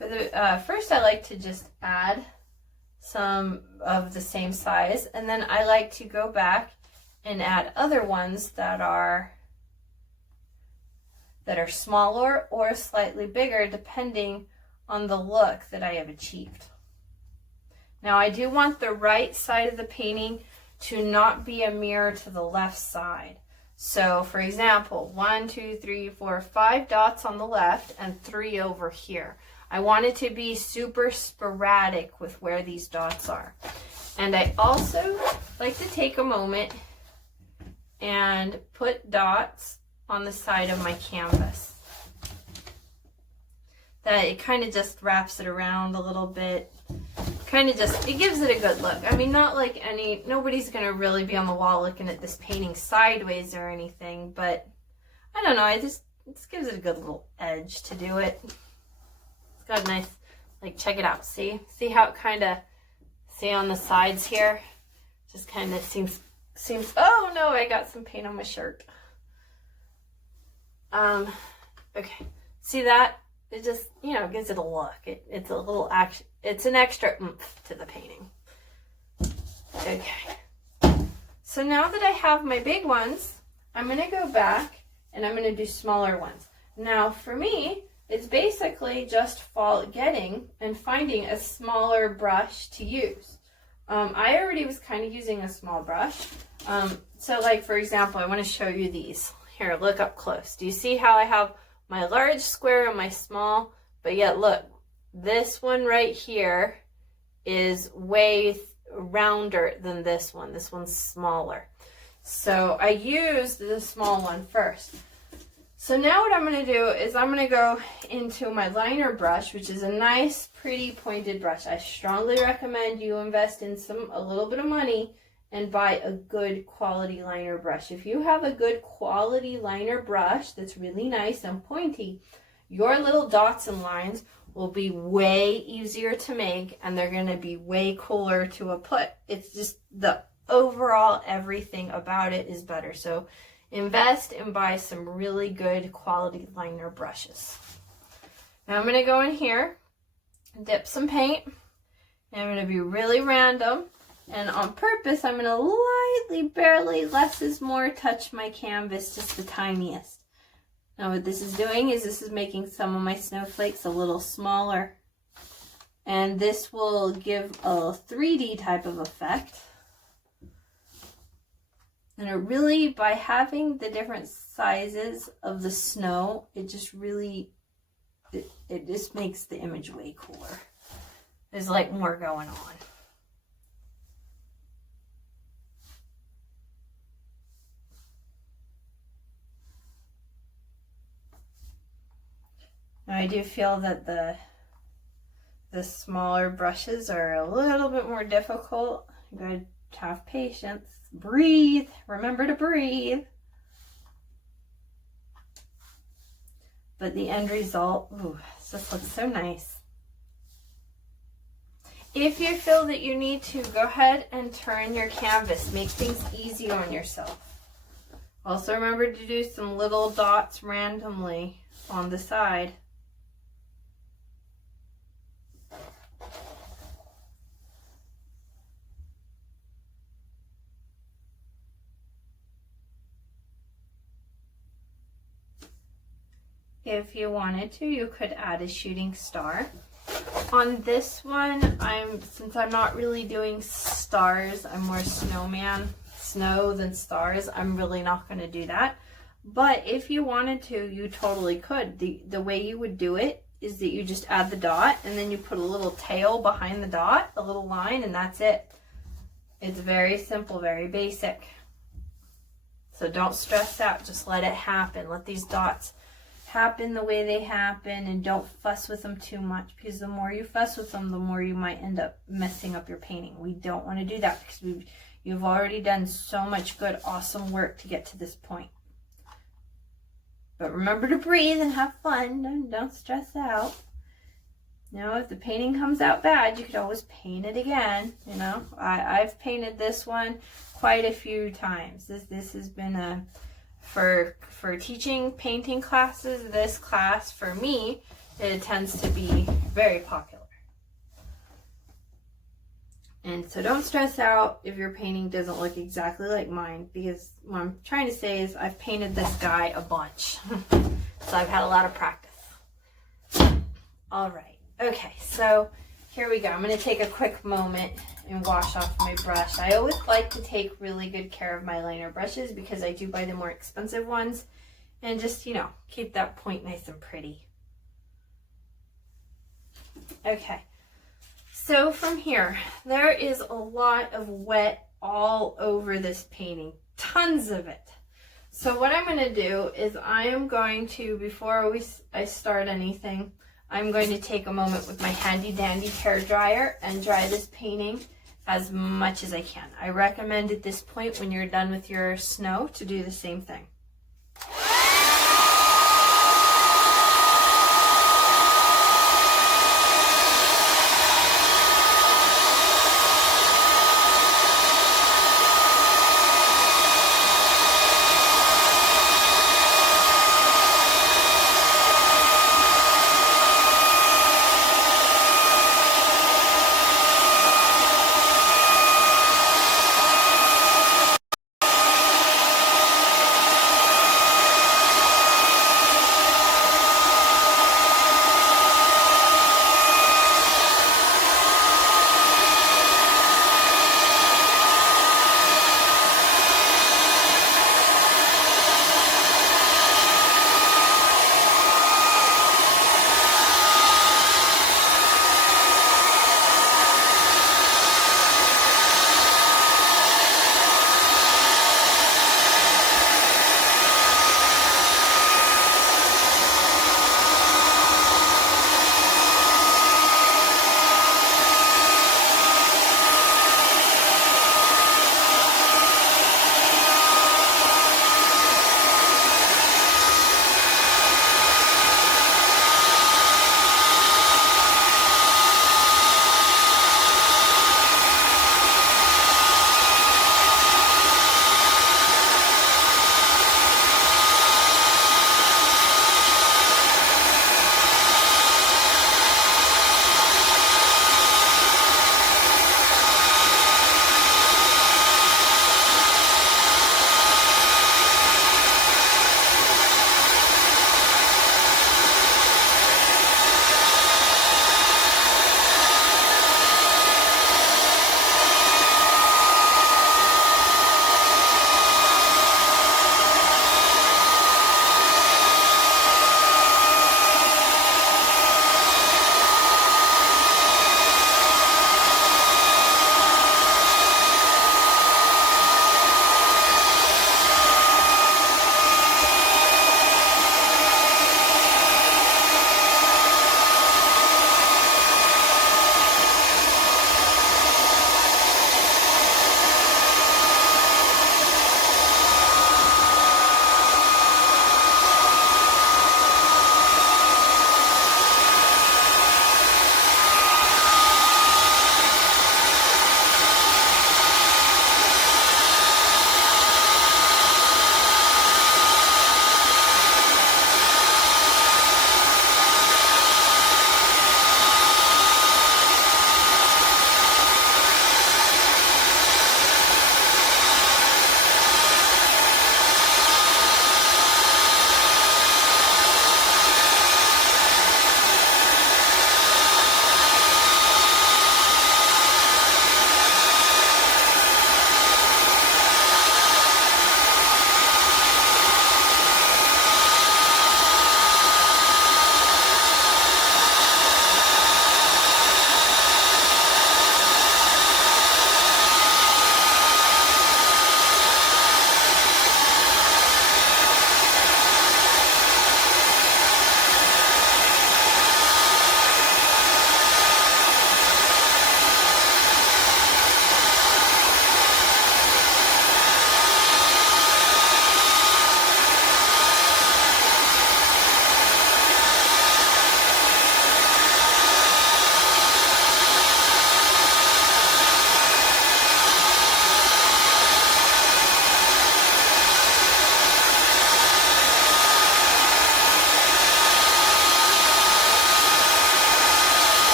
first I like to just add some of the same size, and then I like to go back and add other ones that are smaller or slightly bigger, depending on the look that I have achieved. Now I do want the right side of the painting to not be a mirror to the left side. So for example, 1, 2, 3, 4, 5 dots on the left and 3 over here. I want it to be super sporadic with where these dots are. And I also like to take a moment and put dots on the side of my canvas. That it kind of just wraps it around a little bit. Kind of just, it gives it a good look. I mean, not like nobody's going to really be on the wall looking at this painting sideways or anything, but I don't know, it just gives it a good little edge to do it. It's got a nice, like, check it out, see how it kind of, see on the sides here, just kind of seems, oh no, I got some paint on my shirt. Okay, see that? It just, you know, gives it a look. It's a little action. It's an extra oomph to the painting. Okay. So now that I have my big ones, I'm going to go back and I'm going to do smaller ones. Now for me, it's basically just getting and finding a smaller brush to use. I already was kind of using a small brush. So like, for example, I want to show you these. Here, look up close. Do you see how I have my large square and my small? But yet, look, this one right here is way rounder than this one. This one's smaller. So I used the small one first. So now what I'm going to do is I'm going to go into my liner brush, which is a nice, pretty pointed brush. I strongly recommend you invest in a little bit of money and buy a good quality liner brush. If you have a good quality liner brush that's really nice and pointy, your little dots and lines will be way easier to make, and they're going to be way cooler to put. It's just the overall everything about it is better. So invest and buy some really good quality liner brushes. Now I'm going to go in here, dip some paint, and I'm going to be really random. And on purpose, I'm going to lightly, barely, less is more, touch my canvas just the tiniest. Now what this is doing is this is making some of my snowflakes a little smaller. And this will give a 3D type of effect. And it really, by having the different sizes of the snow, it just really, it just makes the image way cooler. There's like more going on. Now I do feel that the smaller brushes are a little bit more difficult. You gotta have patience. Breathe. Remember to breathe. But the end result, ooh, this looks so nice. If you feel that you need to, go ahead and turn your canvas. Make things easy on yourself. Also remember to do some little dots randomly on the side. If you wanted to, you could add a shooting star. On this one, since I'm not really doing stars, I'm more snowman, snow than stars, I'm really not going to do that. But if you wanted to, you totally could. The way you would do it is that you just add the dot and then you put a little tail behind the dot, a little line, and that's it. It's very simple, very basic. So don't stress out, just let it happen. Let these dots happen the way they happen, and don't fuss with them too much, because the more you fuss with them, the more you might end up messing up your painting. We don't want to do that, because you've already done so much good, awesome work to get to this point. But remember to breathe and have fun, and don't stress out. You know, if the painting comes out bad, you could always paint it again. You know, I've painted this one quite a few times. This has been for teaching painting classes, this class for me, it tends to be very popular. And so don't stress out if your painting doesn't look exactly like mine, because what I'm trying to say is I've painted this guy a bunch. So I've had a lot of practice. All right. Okay, so here we go. I'm going to take a quick moment and wash off my brush. I always like to take really good care of my liner brushes, because I do buy the more expensive ones, and just, you know, keep that point nice and pretty. Okay, so from here, there is a lot of wet all over this painting, tons of it. So what I'm going to do is I am going to, before I start anything, I'm going to take a moment with my handy dandy hair dryer and dry this painting as much as I can. I recommend at this point, when you're done with your snow, to do the same thing.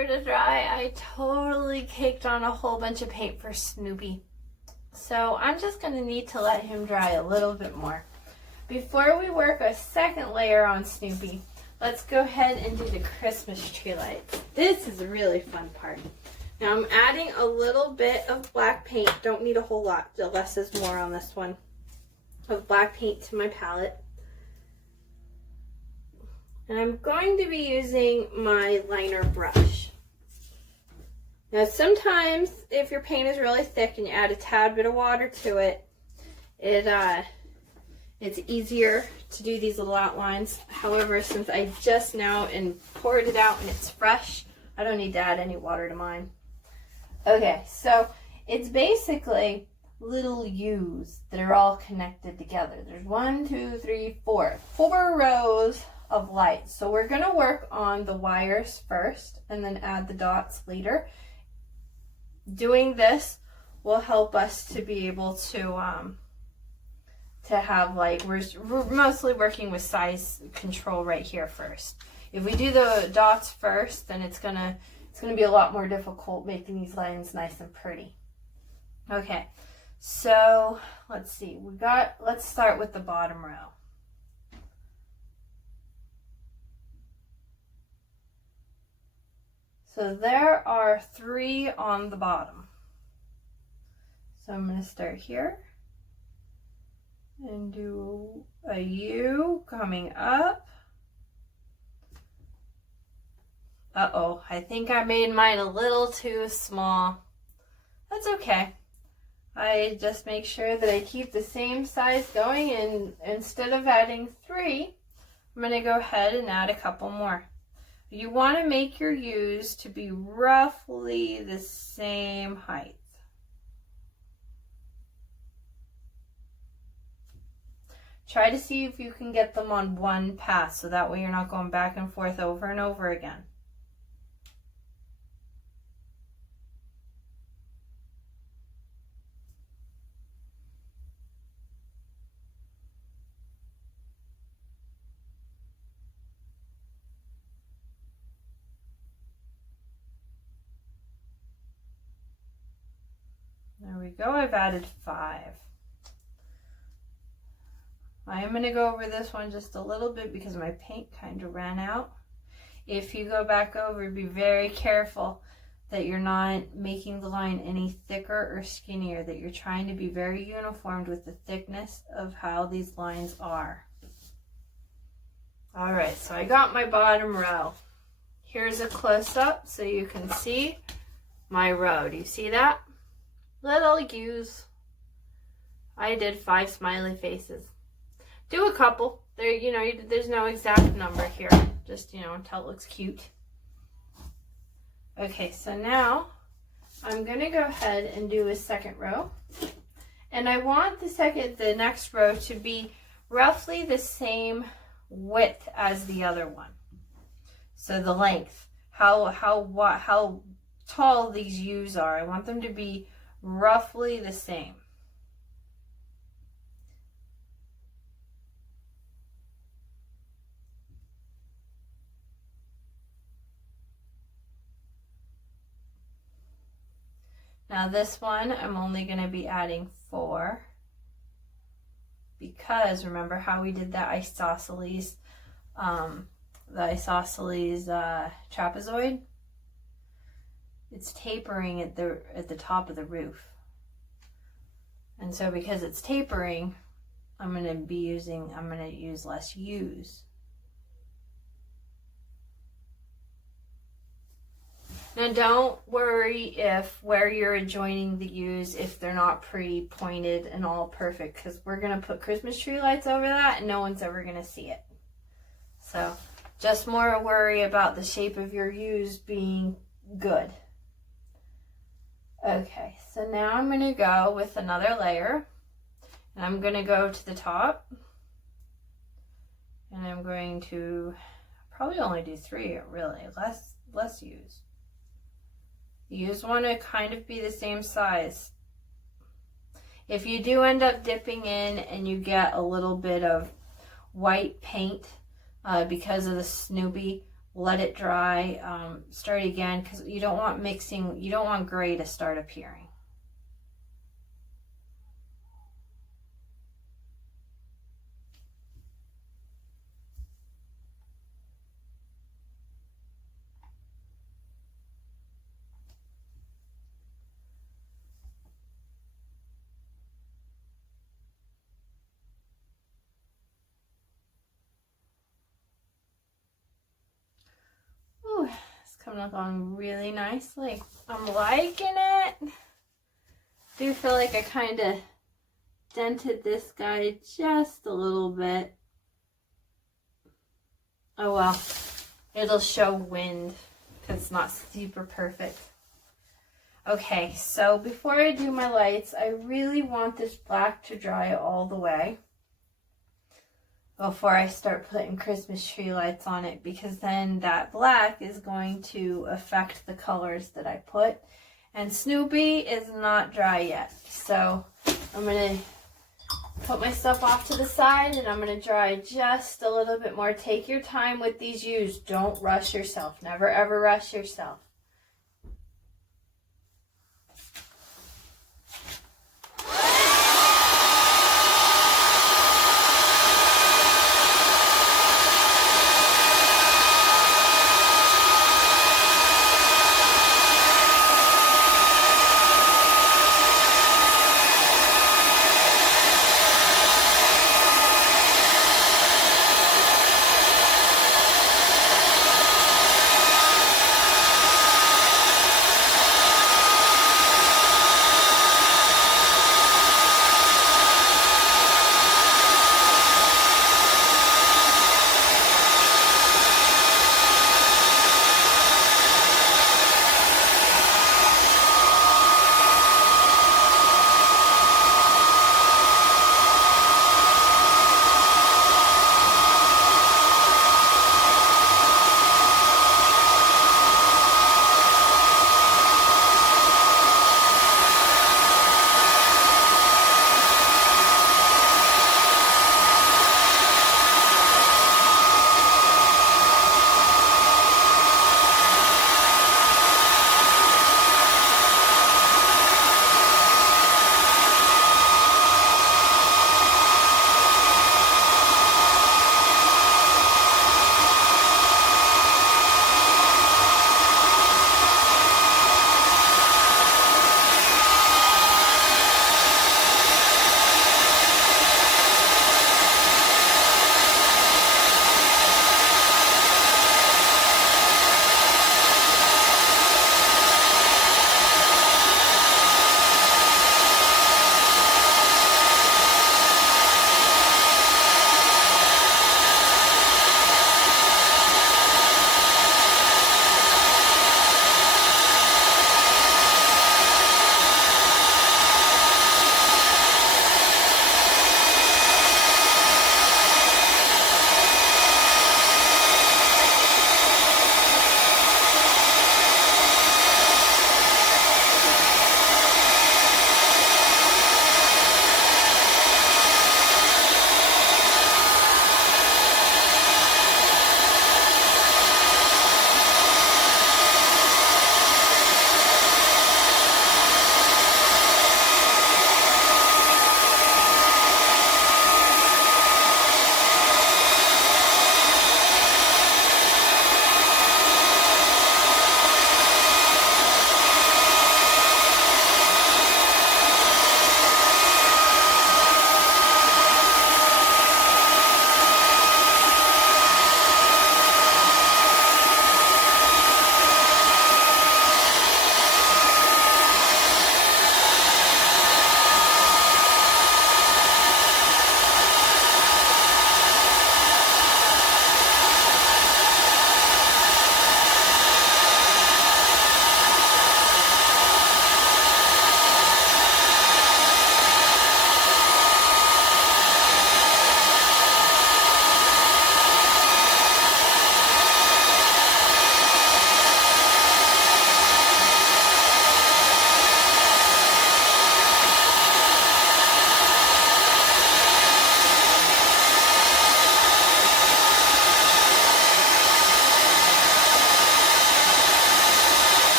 forever to dry, I totally caked on a whole bunch of paint for Snoopy. So I'm just going to need to let him dry a little bit more. Before we work a second layer on Snoopy, let's go ahead and do the Christmas tree lights. This is a really fun part. Now I'm adding a little bit of black paint. Don't need a whole lot. The less is more on this one. Of black paint to my palette. And I'm going to be using my liner brush. Now sometimes if your paint is really thick and you add a tad bit of water to it, it's easier to do these little outlines. However, since I just now poured it out and it's fresh, I don't need to add any water to mine. Okay, so it's basically little U's that are all connected together. There's 1, 2, 3, 4. 4 rows of lights. So we're going to work on the wires first and then add the dots later. Doing this will help us to be able to have, like, we're mostly working with size control right here first. If we do the dots first, then it's gonna be a lot more difficult making these lines nice and pretty. Okay, so let's see. Let's start with the bottom row. So there are 3 on the bottom. So I'm going to start here and do a U coming up. Uh-oh, I think I made mine a little too small. That's okay. I just make sure that I keep the same size going, and instead of adding 3, I'm going to go ahead and add a couple more. You want to make your U's to be roughly the same height. Try to see if you can get them on one pass, so that way you're not going back and forth over and over again. There we go, I've added 5. I am going to go over this one just a little bit because my paint kind of ran out. If you go back over, be very careful that you're not making the line any thicker or skinnier, that you're trying to be very uniformed with the thickness of how these lines are. Alright, so I got my bottom row. Here's a close-up so you can see my row. Do you see that? Little U's. I did 5 smiley faces. Do a couple. There, there's no exact number here. Just, until it looks cute. Okay, so now I'm going to go ahead and do a second row. And I want the next row to be roughly the same width as the other one. So the length, how tall these U's are. I want them to be roughly the same. Now this one, I'm only going to be adding 4 because remember how we did that isosceles, trapezoid? It's tapering at the top of the roof. And so because it's tapering, I'm going to use less U's. Now don't worry if where you're adjoining the U's, if they're not pretty pointed and all perfect, because we're going to put Christmas tree lights over that and no one's ever going to see it. So just more worry about the shape of your U's being good. Okay, so now I'm going to go with another layer, and I'm going to go to the top, and I'm going to probably only do 3, really, less U's. You just want to kind of be the same size. If you do end up dipping in and you get a little bit of white paint because of the Snoopy, let it dry, start again, because you don't want mixing, you don't want gray to start appearing. Ooh, it's coming along really nicely. I'm liking it. I do feel like I kind of dented this guy just a little bit. Oh well, it'll show wind because it's not super perfect. Okay, so before I do my lights, I really want this black to dry all the way before I start putting Christmas tree lights on it, because then that black is going to affect the colors that I put. And Snoopy is not dry yet, so I'm going to put my stuff off to the side and I'm going to dry just a little bit more. Take your time with these hues. Don't rush yourself. Never ever rush yourself.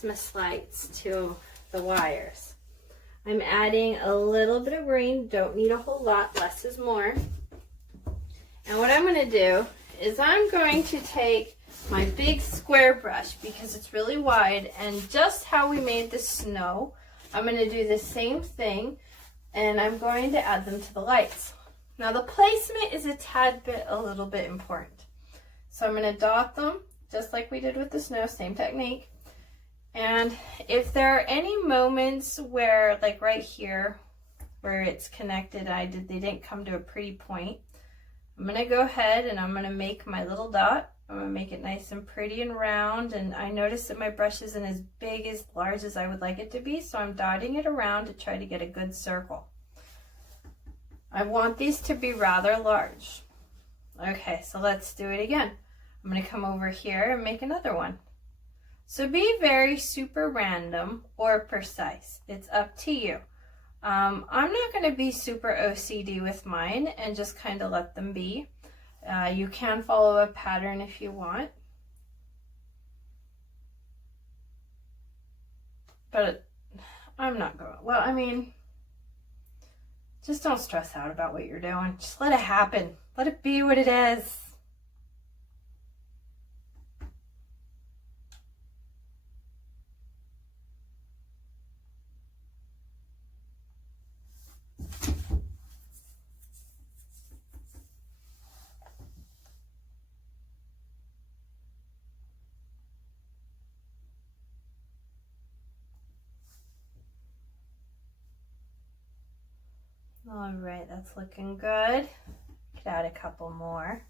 Christmas lights to the wires. I'm adding a little bit of green, don't need a whole lot, less is more. And what I'm going to do is I'm going to take my big square brush because it's really wide, and just how we made the snow, I'm going to do the same thing, and I'm going to add them to the lights. Now the placement is a little bit important. So I'm going to dot them just like we did with the snow, same technique. And if there are any moments where, like right here, where it's connected, they didn't come to a pretty point, I'm going to go ahead and I'm going to make my little dot. I'm going to make it nice and pretty and round, and I noticed that my brush isn't as big, as large as I would like it to be, so I'm dotting it around to try to get a good circle. I want these to be rather large. Okay, so let's do it again. I'm going to come over here and make another one. So be very super random or precise. It's up to you. I'm not going to be super OCD with mine and just kind of let them be. You can follow a pattern if you want. But I'm not going, well, I mean, just don't stress out about what you're doing. Just let it happen. Let it be what it is. All right, that's looking good. Could add a couple more.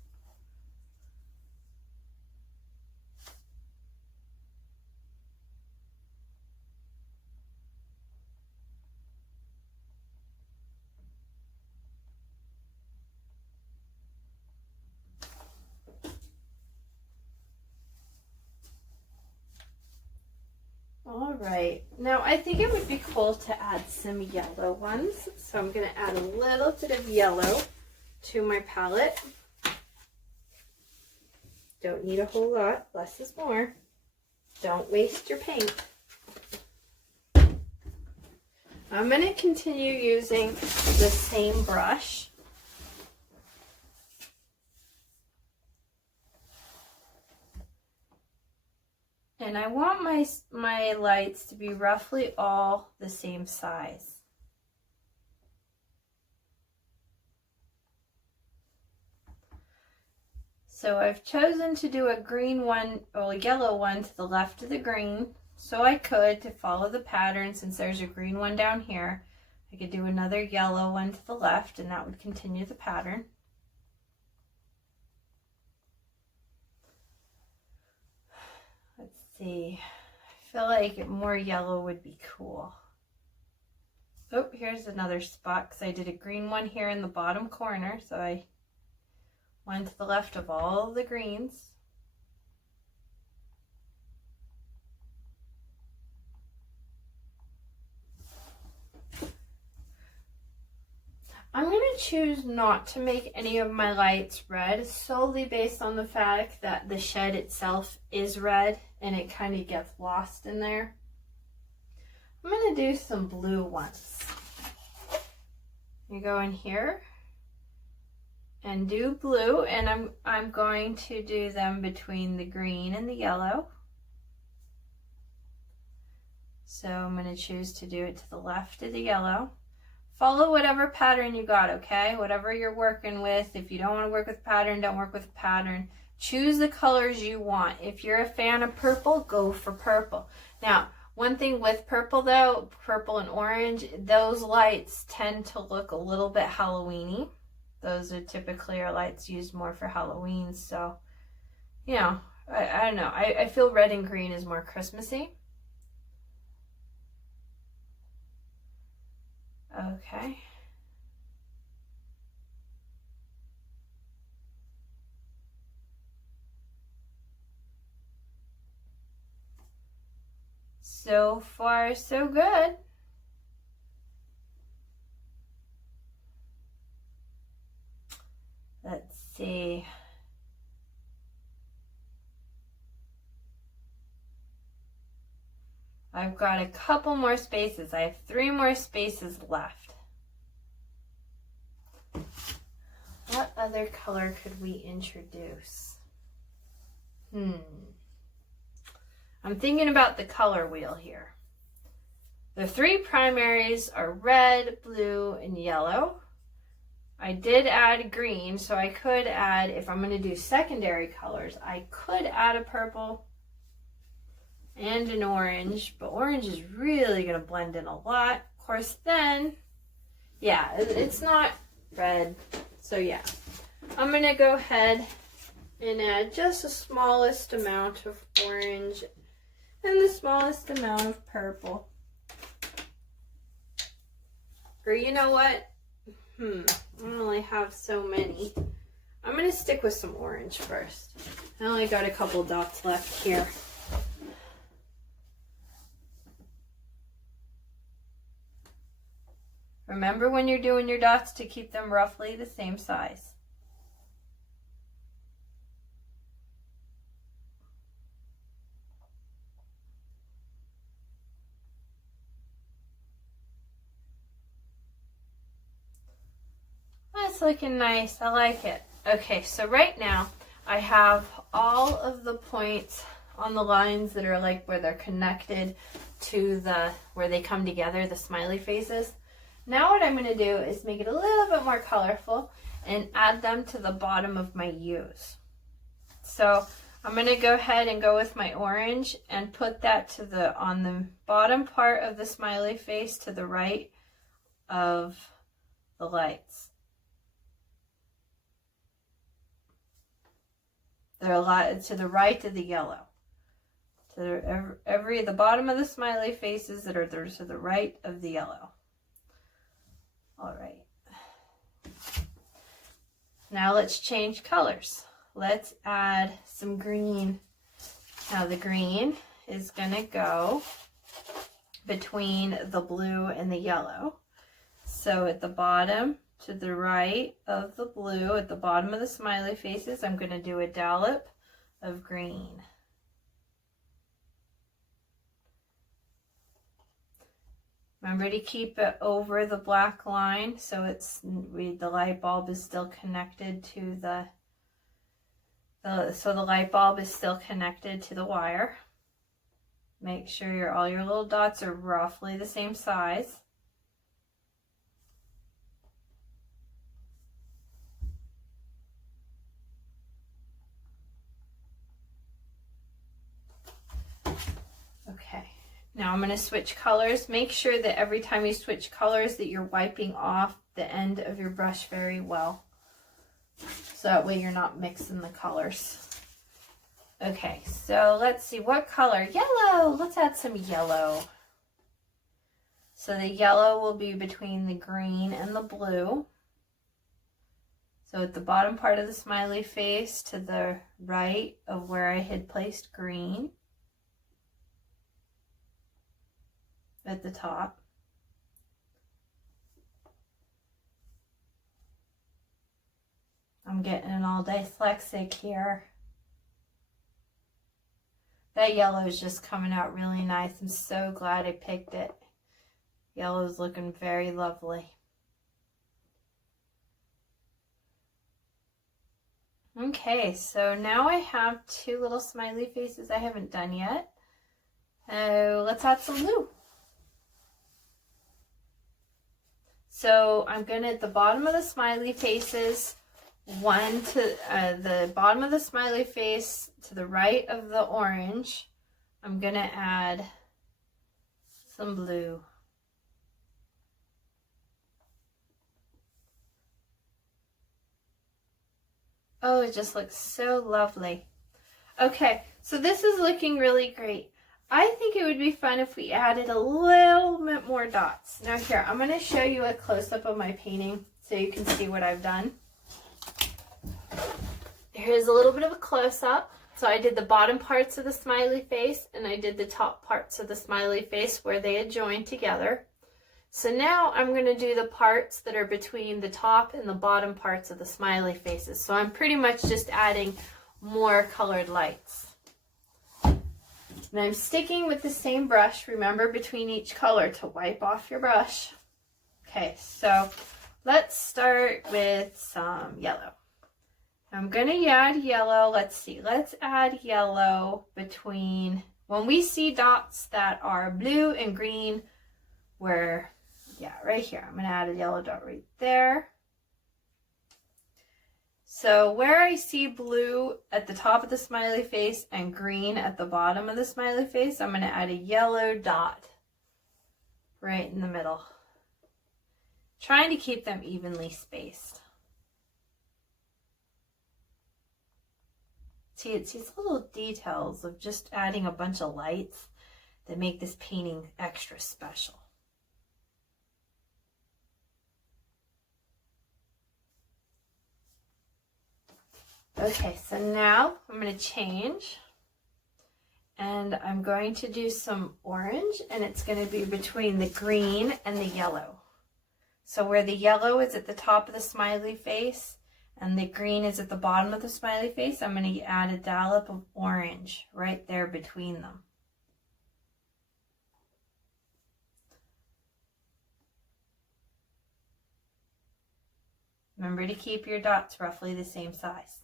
All right, now I think it would be cool to add some yellow ones. So I'm going to add a little bit of yellow to my palette. Don't need a whole lot, less is more. Don't waste your paint. I'm going to continue using the same brush. And I want my lights to be roughly all the same size. So I've chosen to do a green one, or a yellow one to the left of the green. So I could, to follow the pattern, since there's a green one down here, I could do another yellow one to the left, and that would continue the pattern. Let's see, I feel like more yellow would be cool. Oh, here's another spot, because I did a green one here in the bottom corner, so I went to the left of all the greens. I'm going to choose not to make any of my lights red, solely based on the fact that the shed itself is red and it kind of gets lost in there. I'm going to do some blue ones. You go in here and do blue, and I'm going to do them between the green and the yellow. So I'm going to choose to do it to the left of the yellow. Follow whatever pattern you got, okay? Whatever you're working with. If you don't want to work with pattern, don't work with pattern. Choose the colors you want. If you're a fan of purple, go for purple. Now, one thing with purple though, purple and orange, those lights tend to look a little bit Halloween-y. Those are typically our lights used more for Halloween. So, you know, I don't know. I feel red and green is more Christmassy. Okay. So far, so good. Let's see. I've got a couple more spaces. I have 3 more spaces left. What other color could we introduce? I'm thinking about the color wheel here. The 3 primaries are red, blue, and yellow. I did add green, so I could add, if I'm going to do secondary colors, I could add a purple and an orange, but orange is really going to blend in a lot. Of course, then, yeah, it's not red, so yeah. I'm going to go ahead and add just the smallest amount of orange and the smallest amount of purple. Or you know what? I only have so many. I'm going to stick with some orange first. I only got a couple dots left here. Remember when you're doing your dots to keep them roughly the same size. That's looking nice. I like it. Okay, so right now I have all of the points on the lines that are like where they're connected to where they come together, the smiley faces. Now what I'm going to do is make it a little bit more colorful and add them to the bottom of my U's. So I'm going to go ahead and go with my orange and put that on the bottom part of the smiley face to the right of the lights. They're a lot to the right of the yellow. To the bottom of the smiley faces that are to the right of the yellow. All right. Now let's change colors. Let's add some green. Now the green is going to go between the blue and the yellow. So at the bottom, to the right of the blue, at the bottom of the smiley faces, I'm going to do a dollop of green. Remember to keep it over the black line so the light bulb is still connected to the light bulb is still connected to the wire. Make sure all your little dots are roughly the same size. Okay, now I'm going to switch colors. Make sure that every time you switch colors that you're wiping off the end of your brush very well. So that way you're not mixing the colors. Okay, so let's see what color. Yellow! Let's add some yellow. So the yellow will be between the green and the blue. So at the bottom part of the smiley face to the right of where I had placed green. At the top. I'm getting an all dyslexic here. That yellow is just coming out really nice. I'm so glad I picked it. Yellow is looking very lovely. Okay, so now I have 2 little smiley faces I haven't done yet. Let's add some blue. So I'm going to, at the bottom of the smiley faces, the bottom of the smiley face to the right of the orange, I'm going to add some blue. Oh, it just looks so lovely. Okay, so this is looking really great. I think it would be fun if we added a little bit more dots. Now here, I'm going to show you a close-up of my painting so you can see what I've done. Here's a little bit of a close-up. So I did the bottom parts of the smiley face and I did the top parts of the smiley face where they had joined together. So now I'm going to do the parts that are between the top and the bottom parts of the smiley faces. So I'm pretty much just adding more colored lights. And I'm sticking with the same brush. Remember, between each color to wipe off your brush. Okay, so let's start with some yellow. I'm going to add yellow. Let's see. Let's add yellow between, when we see dots that are blue and green, where, yeah, right here. I'm going to add a yellow dot right there. So where I see blue at the top of the smiley face and green at the bottom of the smiley face, I'm going to add a yellow dot right in the middle. Trying to keep them evenly spaced. See, it's these little details of just adding a bunch of lights that make this painting extra special. Okay, so now I'm going to change and I'm going to do some orange, and it's going to be between the green and the yellow. So where the yellow is at the top of the smiley face and the green is at the bottom of the smiley face, I'm going to add a dollop of orange right there between them. Remember to keep your dots roughly the same size.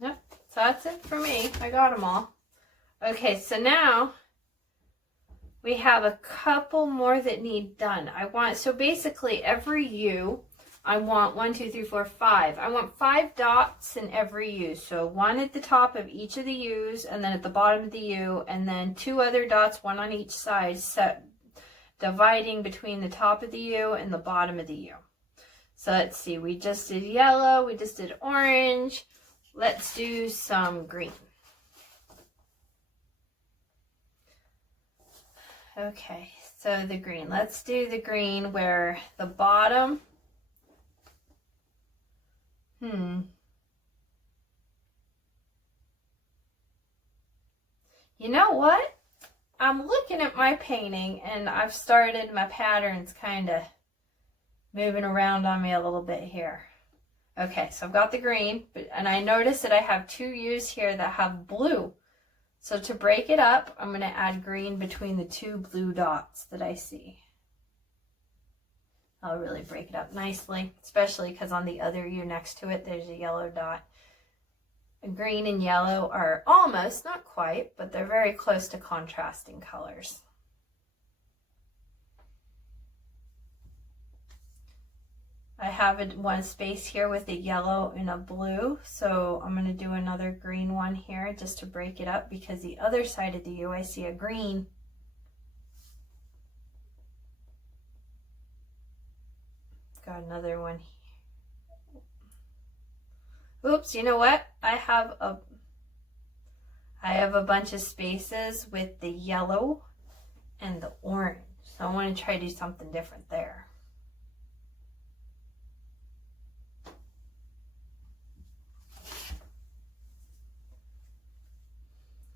Yep, so that's it for me. I got them all. Okay, so now we have a couple more that need done. So basically every U, I want 1, 2, 3, 4, 5. I want 5 dots in every U. So 1 at the top of each of the U's, and then at the bottom of the U, and then 2 other dots, 1 on each side, dividing between the top of the U and the bottom of the U. So let's see, we just did yellow, we just did orange. Let's do some green. Okay, so the green. Let's do the green where the bottom, you know what? I'm looking at my painting and I've started, my patterns kind of moving around on me a little bit here. Okay, so I've got the green, and I notice that I have 2 U's here that have blue. So to break it up, I'm going to add green between the 2 blue dots that I see. I'll really break it up nicely, especially because on the other U next to it, there's a yellow dot. Green and yellow are almost, not quite, but they're very close to contrasting colors. I have one space here with a yellow and a blue, so I'm going to do another green one here just to break it up, because the other side of the U I see a green. Got another one here. Oops, you know what? I have a bunch of spaces with the yellow and the orange, so I want to try to do something different there.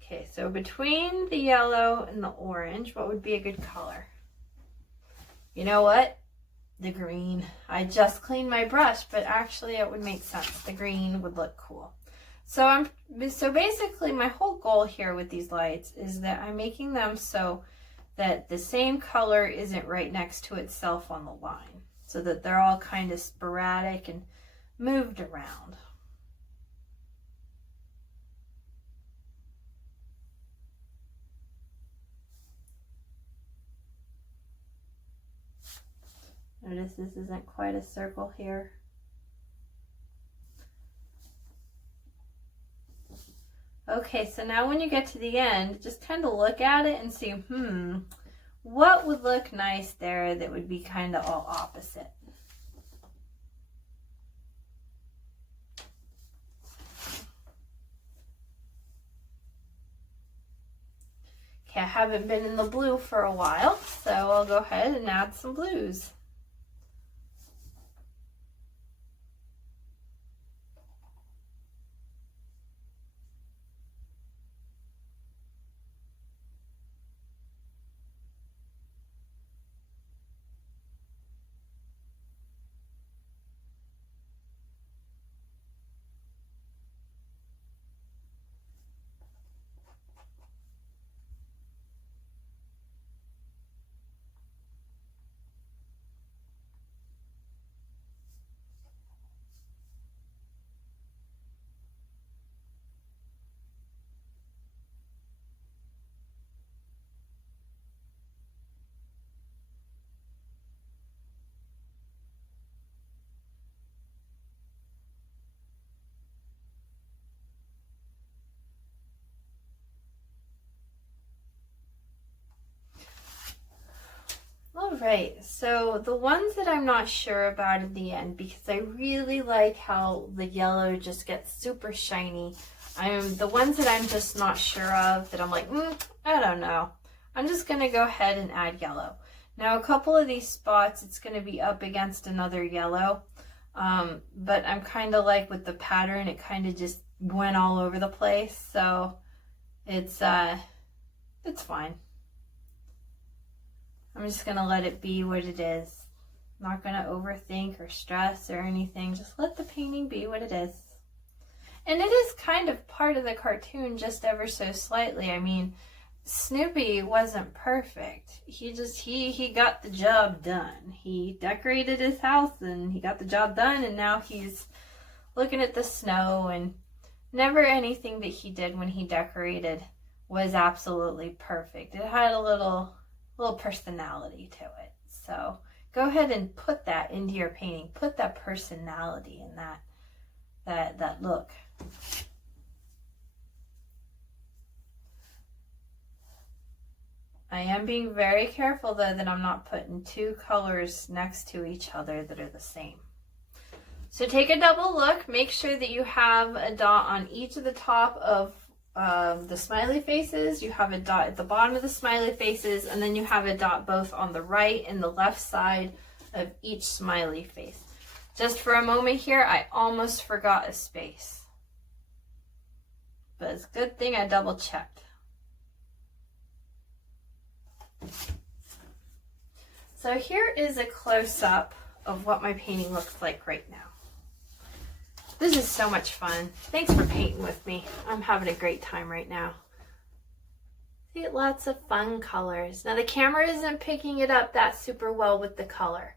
Okay, so between the yellow and the orange, what would be a good color? You know what? The green. I just cleaned my brush, but actually it would make sense. The green would look cool. So basically my whole goal here with these lights is that I'm making them so that the same color isn't right next to itself on the line, so that they're all kind of sporadic and moved around. Notice this isn't quite a circle here. Okay, so now when you get to the end, just kind of look at it and see, what would look nice there that would be kind of all opposite? Okay, I haven't been in the blue for a while, so I'll go ahead and add some blues. Alright, so the ones that I'm not sure about at the end, because I really like how the yellow just gets super shiny. The ones that I'm just not sure of, that I'm like, I don't know. I'm just going to go ahead and add yellow. Now a couple of these spots, it's going to be up against another yellow. But I'm kind of like with the pattern, it kind of just went all over the place. So it's fine. I'm just going to let it be what it is. I'm not going to overthink or stress or anything. Just let the painting be what it is. And it is kind of part of the cartoon, just ever so slightly. I mean, Snoopy wasn't perfect. He got the job done. He decorated his house and he got the job done, and now he's looking at the snow, and never anything that he did when he decorated was absolutely perfect. It had a little personality to it. So go ahead and put that into your painting. Put that personality in that look. I am being very careful though that I'm not putting two colors next to each other that are the same. So take a double look. Make sure that you have a dot on each of the top of the smiley faces. You have a dot at the bottom of the smiley faces, and then you have a dot both on the right and the left side of each smiley face. Just for a moment here, I almost forgot a space. But it's a good thing I double checked. So here is a close-up of what my painting looks like right now. This is so much fun. Thanks for painting with me. I'm having a great time right now. See, lots of fun colors. Now the camera isn't picking it up that super well with the color.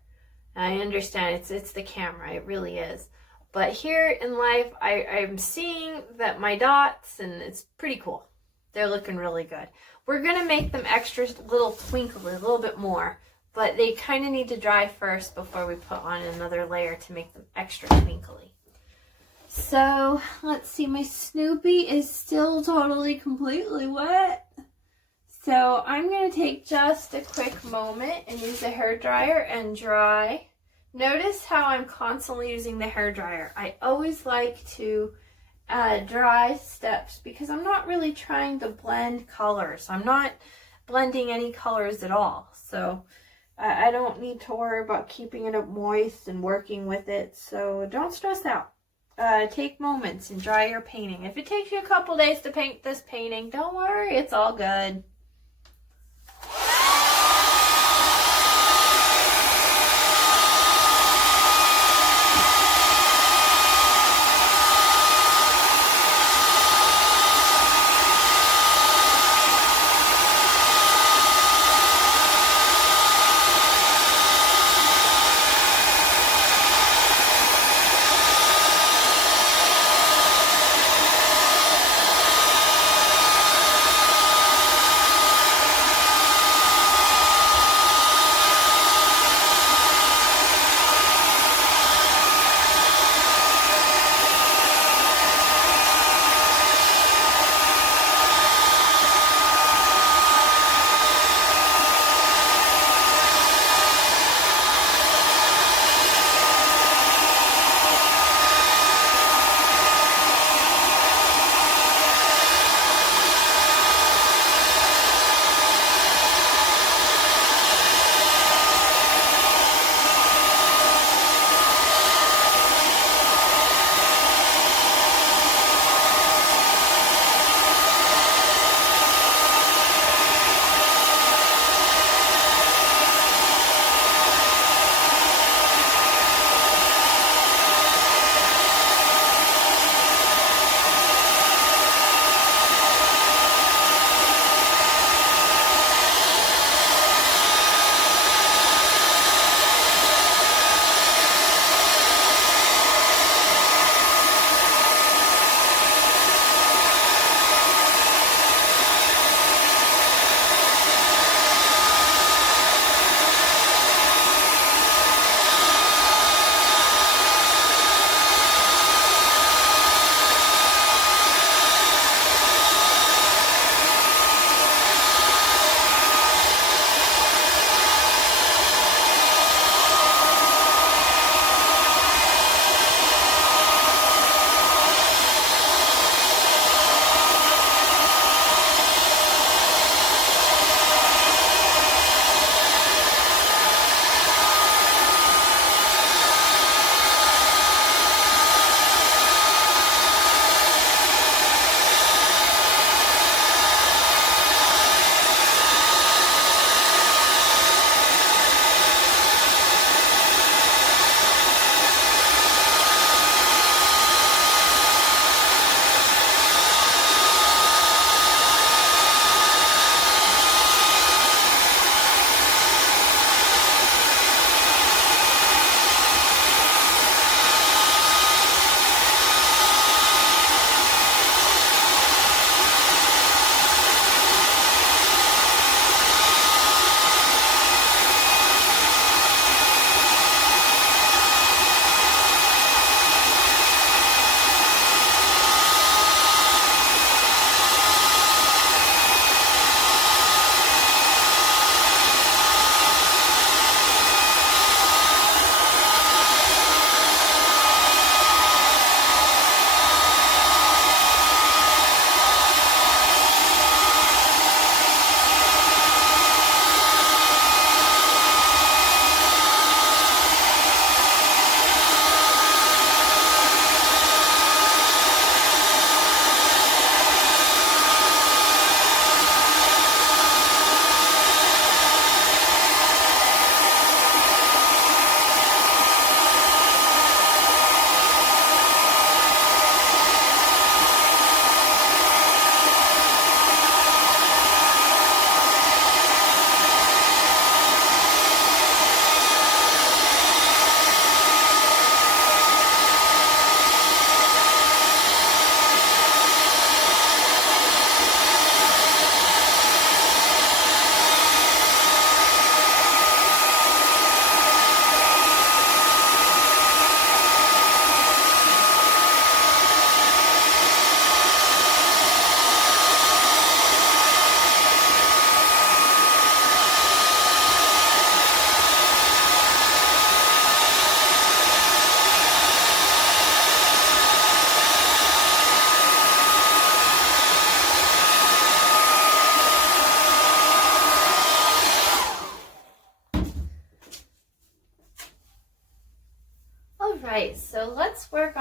I understand it's the camera, it really is. But here in life, I'm seeing that my dots, and it's pretty cool. They're looking really good. We're gonna make them extra little twinkly, a little bit more, but they kind of need to dry first before we put on another layer to make them extra twinkly. So let's see, my Snoopy is still totally completely wet. So I'm going to take just a quick moment and use the hairdryer and dry. Notice how I'm constantly using the hairdryer. I always like to dry steps because I'm not really trying to blend colors. I'm not blending any colors at all. So I don't need to worry about keeping it moist and working with it. So don't stress out. Take moments and dry your painting. If it takes you a couple days to paint this painting, don't worry, it's all good.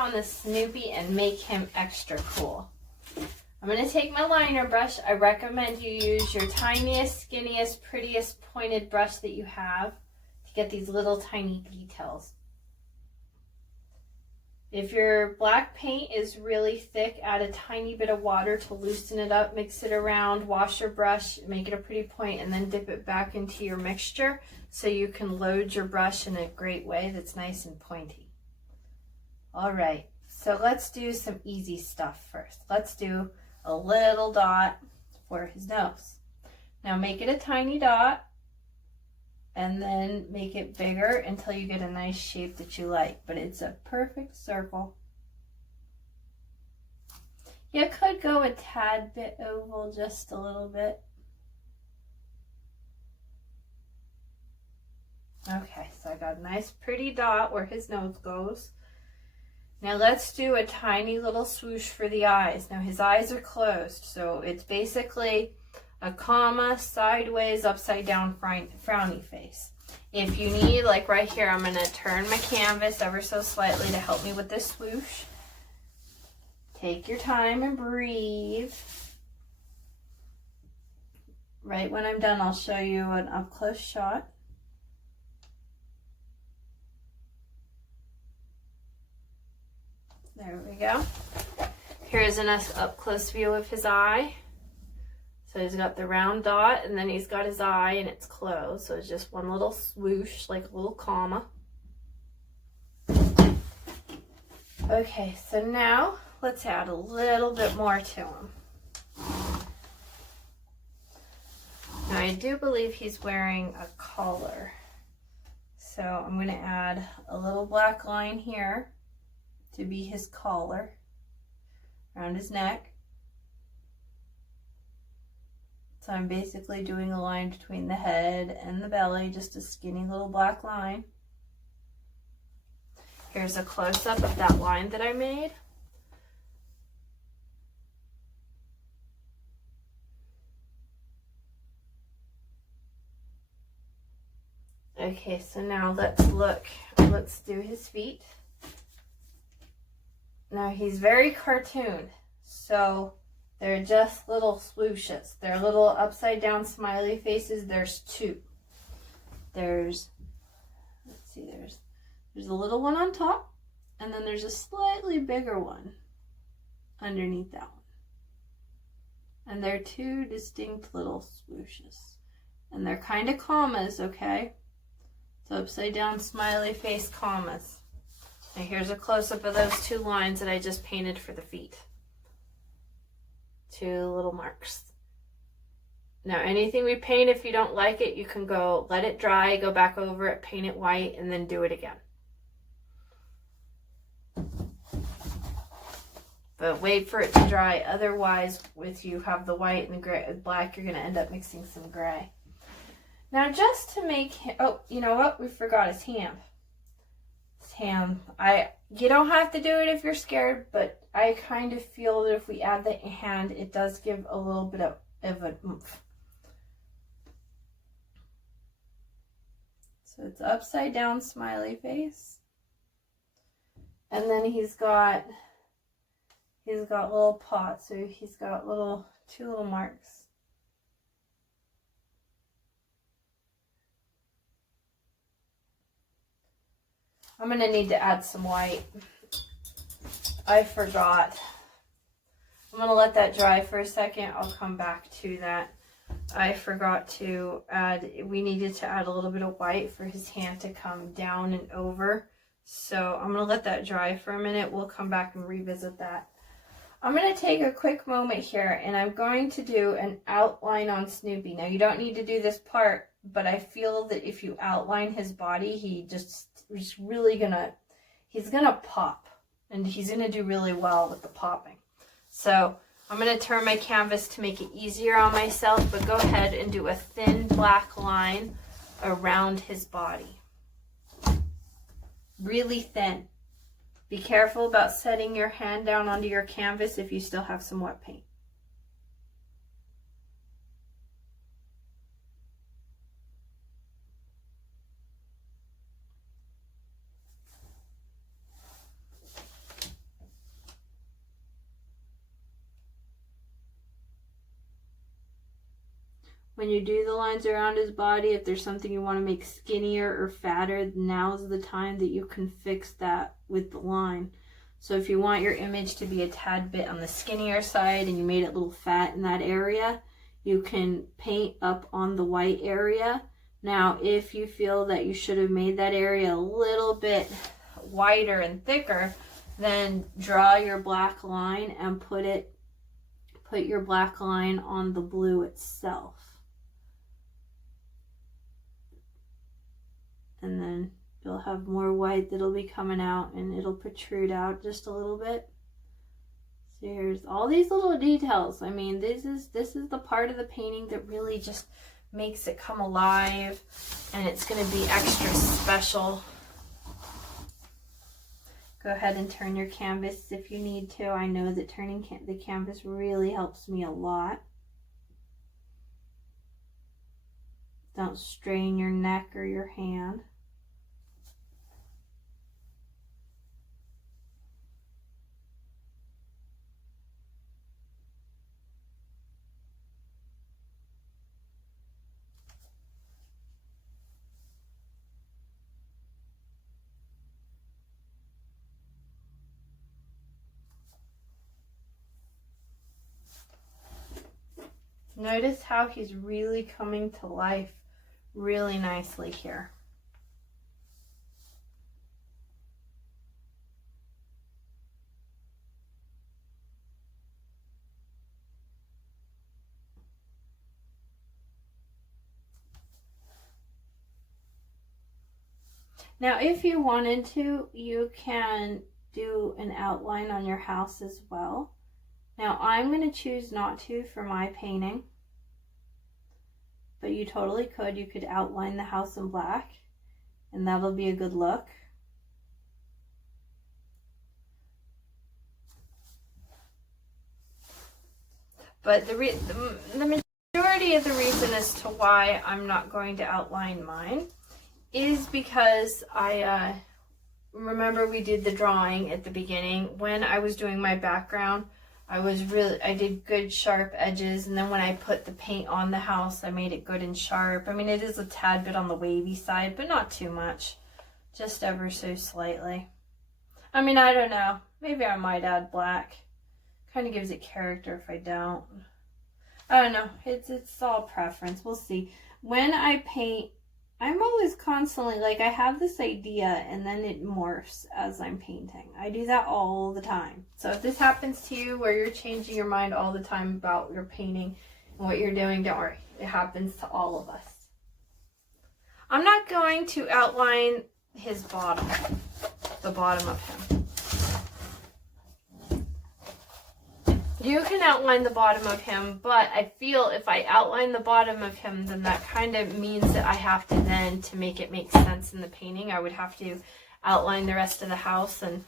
on the Snoopy and make him extra cool. I'm going to take my liner brush. I recommend you use your tiniest, skinniest, prettiest pointed brush that you have to get these little tiny details. If your black paint is really thick, add a tiny bit of water to loosen it up, mix it around, wash your brush, make it a pretty point, and then dip it back into your mixture so you can load your brush in a great way that's nice and pointy. All right, so let's do some easy stuff first. Let's do a little dot for his nose. Now make it a tiny dot, and then make it bigger until you get a nice shape that you like, but it's a perfect circle. You could go a tad bit oval, just a little bit. Okay, so I got a nice pretty dot where his nose goes. Now let's do a tiny little swoosh for the eyes. Now his eyes are closed, so it's basically a comma, sideways, upside down, frowny face. If you need, like right here, I'm going to turn my canvas ever so slightly to help me with this swoosh. Take your time and breathe. Right when I'm done, I'll show you an up-close shot. There we go. Here's an up-close view of his eye. So he's got the round dot, and then he's got his eye, and it's closed. So it's just one little swoosh, like a little comma. Okay, so now let's add a little bit more to him. Now I do believe he's wearing a collar. So I'm going to add a little black line here to be his collar around his neck. So I'm basically doing a line between the head and the belly, just a skinny little black line. Here's a close-up of that line that I made. Okay, so now let's do his feet. Now he's very cartooned, so they're just little swooshes. They're little upside down smiley faces. There's two. There's a little one on top, and then there's a slightly bigger one underneath that one. And they're two distinct little swooshes. And they're kind of commas, okay? So upside down smiley face commas. Now here's a close-up of those two lines that I just painted for the feet. Two little marks. Now anything we paint, if you don't like it, you can go let it dry, go back over it, paint it white, and then do it again. But wait for it to dry, otherwise if you have the white and the gray, black, you're going to end up mixing some gray. Now just to make him, oh, you know what? We forgot his hand. His hand. You don't have to do it if you're scared, but I kind of feel that if we add the hand, it does give a little bit of an oomph. So it's upside down smiley face. And then he's got little pots, so he's got two little marks. I'm going to need to add some white. I forgot. I'm going to let that dry for a second. I'll come back to that. I forgot to add, we needed to add a little bit of white for his hand to come down and over. So I'm going to let that dry for a minute. We'll come back and revisit that. I'm going to take a quick moment here, and I'm going to do an outline on Snoopy. Now, you don't need to do this part, but I feel that if you outline his body, he's gonna pop, and he's gonna do really well with the popping. So I'm gonna turn my canvas to make it easier on myself, but go ahead and do a thin black line around his body. Really thin. Be careful about setting your hand down onto your canvas if you still have some wet paint. when you do the lines around his body, if there's something you want to make skinnier or fatter, now's the time that you can fix that with the line. So if you want your image to be a tad bit on the skinnier side and you made it a little fat in that area, you can paint up on the white area. Now, if you feel that you should have made that area a little bit wider and thicker, then draw your black line and put your black line on the blue itself. And then you'll have more white that'll be coming out and it'll protrude out just a little bit. So here's all these little details. I mean, this is the part of the painting that really just makes it come alive, and it's going to be extra special. Go ahead and turn your canvas if you need to. I know that turning the canvas really helps me a lot. Don't strain your neck or your hand. Notice how he's really coming to life really nicely here. Now, if you wanted to, you can do an outline on your house as well. Now, I'm going to choose not to for my painting, but you totally could. You could outline the house in black, and that'll be a good look. But the majority of the reason as to why I'm not going to outline mine is because I remember we did the drawing at the beginning. When I was doing my background, I did good sharp edges, and then when I put the paint on the house, I made it good and sharp. I mean, it is a tad bit on the wavy side, but not too much. Just ever so slightly. I mean, I don't know. Maybe I might add black. Kind of gives it character if I don't. I don't know. It's all preference. We'll see. When I paint, I'm always constantly, like, I have this idea and then it morphs as I'm painting. I do that all the time. So if this happens to you where you're changing your mind all the time about your painting and what you're doing, don't worry. It happens to all of us. I'm not going to outline his bottom, the bottom of him. You can outline the bottom of him, but I feel if I outline the bottom of him, then that kind of means that I have to then, to make it make sense in the painting, I would have to outline the rest of the house. And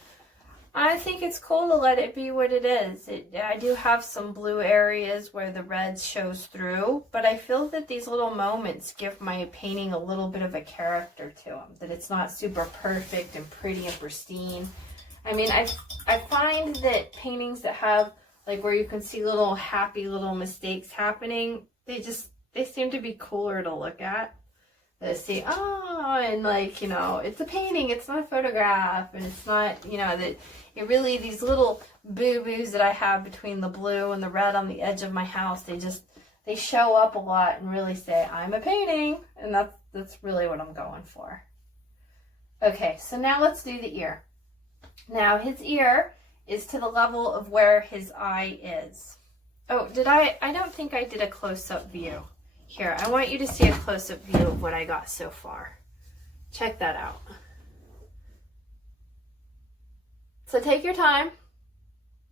I think it's cool to let it be what it is. I do have some blue areas where the red shows through, but I feel that these little moments give my painting a little bit of a character to them, that it's not super perfect and pretty and pristine. I mean, I find that paintings that have, like, where you can see little happy little mistakes happening, they seem to be cooler to look at. They see, oh, and like, you know, it's a painting, it's not a photograph, and it's not, you know, that it really, these little boo-boos that I have between the blue and the red on the edge of my house, they show up a lot and really say, I'm a painting, and that's really what I'm going for. Okay, so now let's do the ear. Now, his ear is to the level of where his eye is. Oh, I don't think I did a close-up view. Here, I want you to see a close-up view of what I got so far. Check that out. So take your time,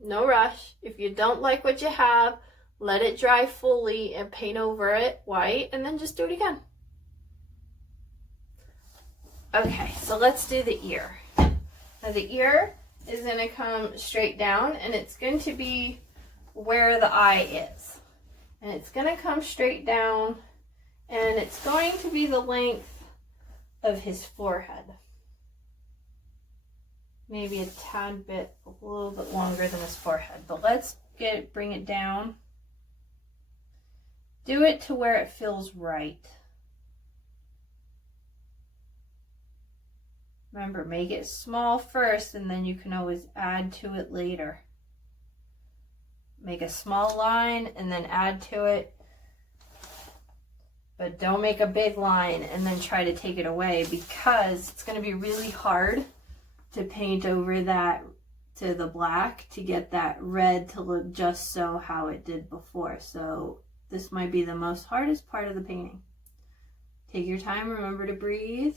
no rush. If you don't like what you have, let it dry fully and paint over it white, and then just do it again. Okay, so let's do the ear. Now the ear is going to come straight down, and it's going to be where the eye is. And it's going to come straight down, and it's going to be the length of his forehead. Maybe a tad bit, a little bit longer than his forehead. But let's bring it down Do it to where it feels right. Remember, make it small first and then you can always add to it later. Make a small line and then add to it. But don't make a big line and then try to take it away, because it's going to be really hard to paint over that to the black to get that red to look just so how it did before. So this might be the most hardest part of the painting. Take your time, remember to breathe.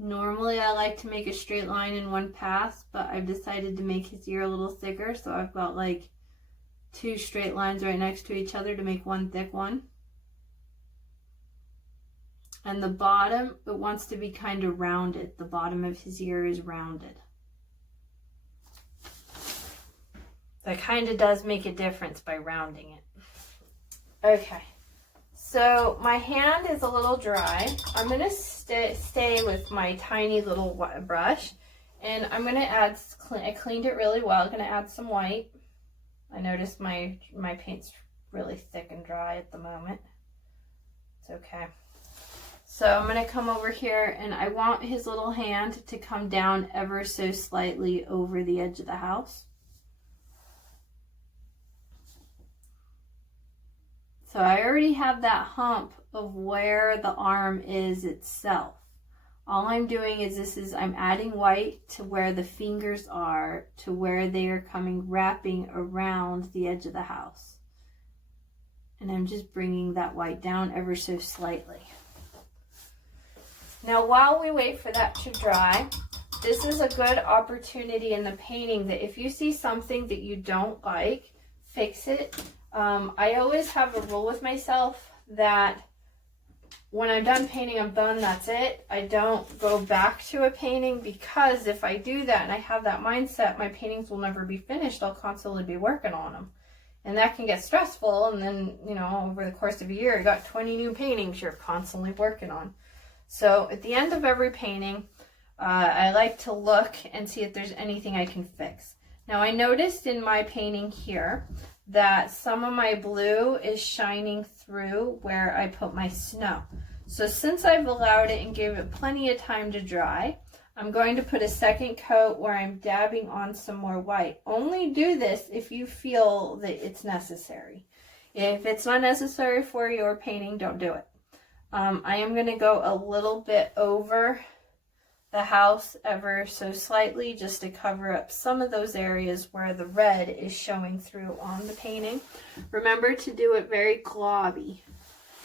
Normally I like to make a straight line in one pass, but I've decided to make his ear a little thicker, so I've got like 2 straight lines right next to each other to make one thick one. And the bottom, it wants to be kind of rounded. The bottom of his ear is rounded. That kind of does make a difference by rounding it. Okay. So my hand is a little dry. I'm going to stay with my tiny little brush, and I'm going to add, I cleaned it really well. I'm going to add some white. I noticed my paint's really thick and dry at the moment. It's okay. So I'm going to come over here, and I want his little hand to come down ever so slightly over the edge of the house. So I already have that hump of where the arm is itself. All I'm doing is I'm adding white to where the fingers are, to where they are wrapping around the edge of the house. And I'm just bringing that white down ever so slightly. Now while we wait for that to dry, this is a good opportunity in the painting that if you see something that you don't like, fix it. I always have a rule with myself that when I'm done painting, I'm done, that's it. I don't go back to a painting, because if I do that and I have that mindset, my paintings will never be finished. I'll constantly be working on them. And that can get stressful. And then, you know, over the course of a year, I got 20 new paintings you're constantly working on. So at the end of every painting, I like to look and see if there's anything I can fix. Now I noticed in my painting here that some of my blue is shining through where I put my snow. So since I've allowed it and gave it plenty of time to dry, I'm going to put a second coat where I'm dabbing on some more white. Only do this if you feel that it's necessary. If it's not necessary for your painting, don't do it. I am going to go a little bit over the house ever so slightly, just to cover up some of those areas where the red is showing through on the painting. Remember to do it very globby,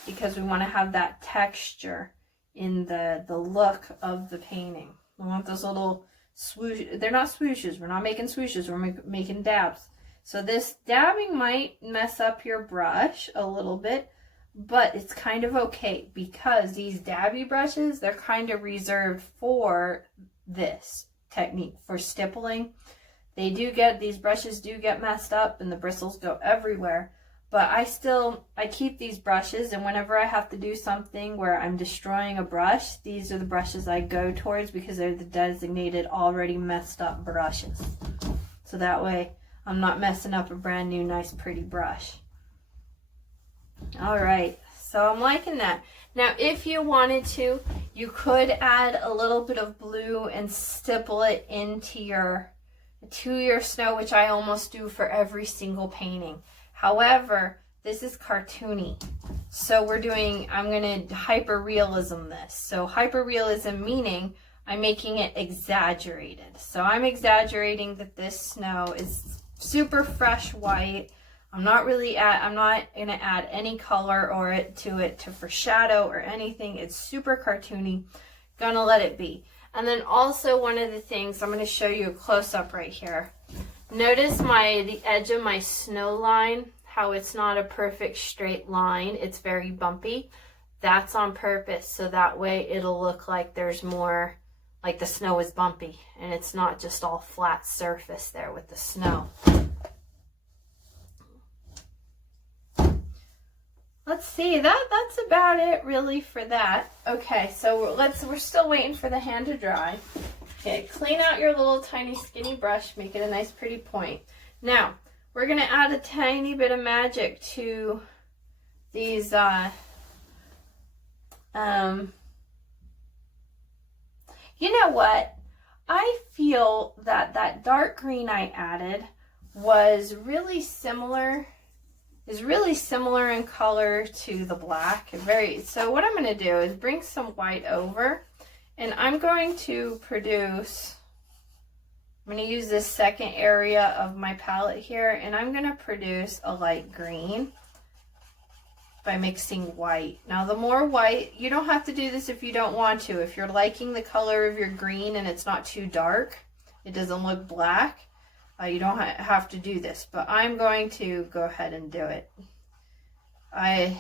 because we want to have that texture in the look of the painting. We want those little swoosh. They're not swooshes. We're not making swooshes. We're making dabs. So this dabbing might mess up your brush a little bit, but it's kind of okay, because these dabby brushes, they're kind of reserved for this technique, for stippling. These brushes do get messed up and the bristles go everywhere, but I keep these brushes, and whenever I have to do something where I'm destroying a brush, these are the brushes I go towards, because they're the designated already messed up brushes. So that way I'm not messing up a brand new nice pretty brush. All right, so I'm liking that. Now, if you wanted to, you could add a little bit of blue and stipple it into your snow, which I almost do for every single painting. However, this is cartoony. So I'm going to hyper-realism this. So hyper-realism meaning I'm making it exaggerated. So I'm exaggerating that this snow is super fresh white. I'm not going to add any color to it to foreshadow or anything. It's super cartoony. Gonna let it be. And then also one of the things, I'm going to show you a close-up right here. Notice the edge of my snow line, how it's not a perfect straight line. It's very bumpy. That's on purpose, so that way it'll look like there's more, like the snow is bumpy and it's not just all flat surface there with the snow. Let's see, that's about it really for that. Okay, so we're still waiting for the hand to dry. Okay, clean out your little tiny skinny brush, make it a nice pretty point. Now, we're gonna add a tiny bit of magic to these, you know what? I feel that that dark green I added was really similar, is really similar in color to the black. So what I'm gonna do is bring some white over, and I'm going to produce, I'm going to use this second area of my palette here, and I'm going to produce a light green by mixing white. Now the more white, you don't have to do this if you don't want to. If you're liking the color of your green and it's not too dark, it doesn't look black, you don't have to do this. But I'm going to go ahead and do it. I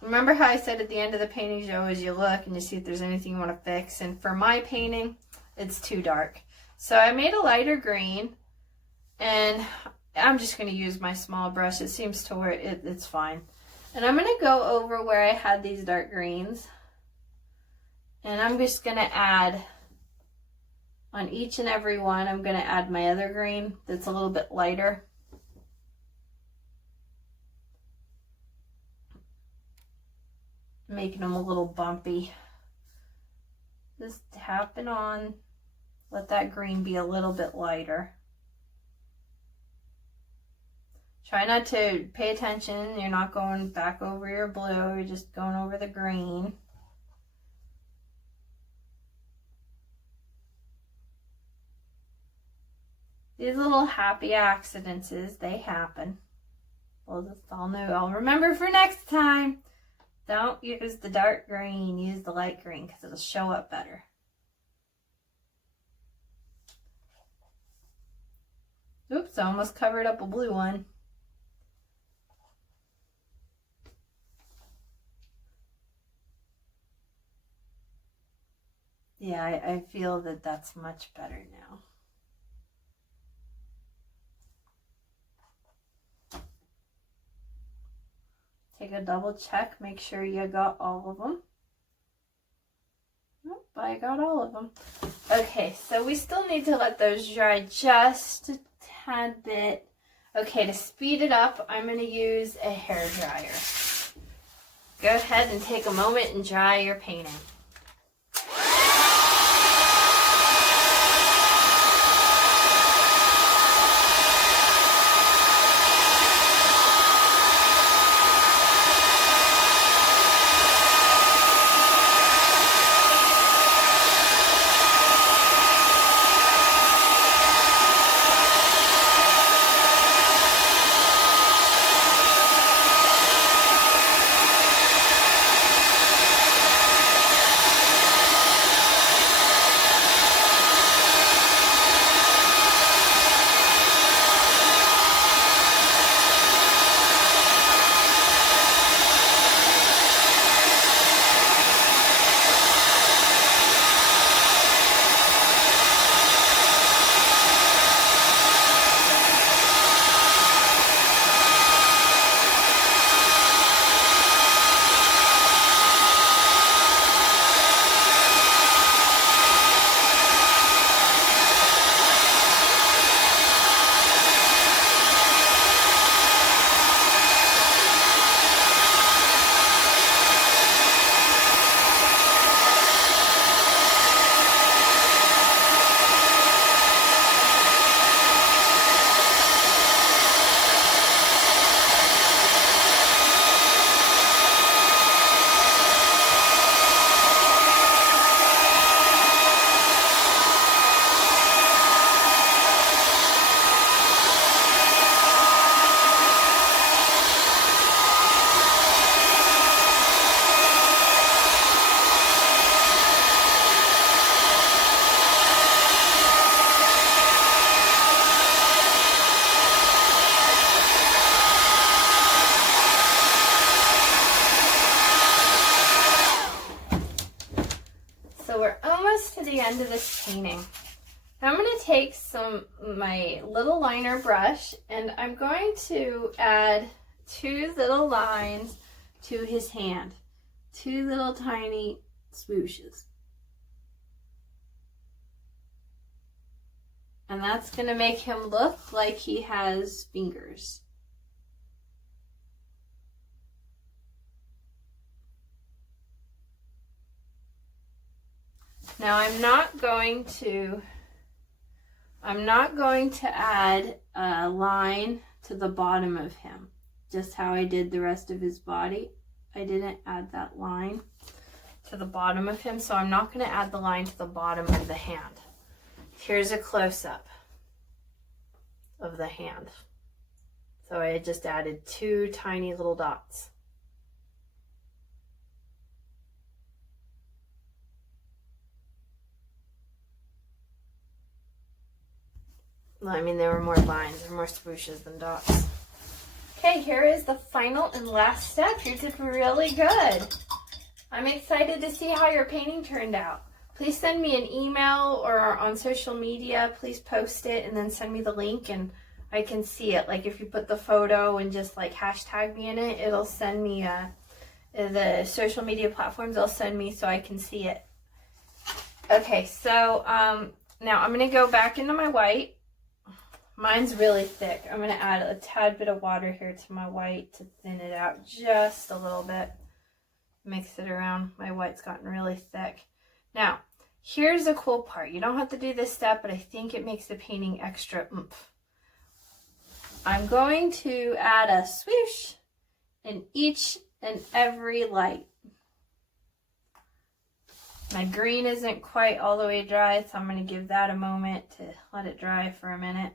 remember how I said at the end of the painting, you look and you see if there's anything you want to fix. And for my painting, it's too dark. So I made a lighter green, and I'm just going to use my small brush. It seems to work. It's fine. And I'm going to go over where I had these dark greens, and I'm just going to add on each and every one. I'm going to add my other green that's a little bit lighter. Making them a little bumpy. Just tap it on. Let that green be a little bit lighter. Try not to pay attention. You're not going back over your blue. You're just going over the green. These little happy accidents, they happen. We'll just all know. I'll remember for next time. Don't use the dark green. Use the light green because it'll show up better. Oops, I almost covered up a blue one. Yeah, I feel that that's much better now. Take a double check, make sure you got all of them. Nope, I got all of them. Okay, so we still need to let those dry just a tad bit. Okay, to speed it up, I'm going to use a hair dryer. Go ahead and take a moment and dry your painting. To the end of this painting. Now I'm going to take my little liner brush, and I'm going to add 2 little lines to his hand. 2 little tiny swooshes. And that's going to make him look like he has fingers. Now I'm not going to add a line to the bottom of him, just how I did the rest of his body. I didn't add that line to the bottom of him, so I'm not going to add the line to the bottom of the hand. Here's a close-up of the hand. So I just added 2 tiny little dots. Well, I mean, there were more lines or more swooshes than dots. Okay, here is the final and last step. You did really good. I'm excited to see how your painting turned out. Please send me an email or on social media. Please post it and then send me the link and I can see it. Like if you put the photo and just like hashtag me in it, it'll send me the social media platforms. They'll send me so I can see it. Okay, so now I'm going to go back into my white. Mine's really thick. I'm going to add a tad bit of water here to my white to thin it out just a little bit. Mix it around. My white's gotten really thick. Now, here's the cool part. You don't have to do this step, but I think it makes the painting extra oomph. I'm going to add a swoosh in each and every light. My green isn't quite all the way dry, so I'm going to give that a moment to let it dry for a minute.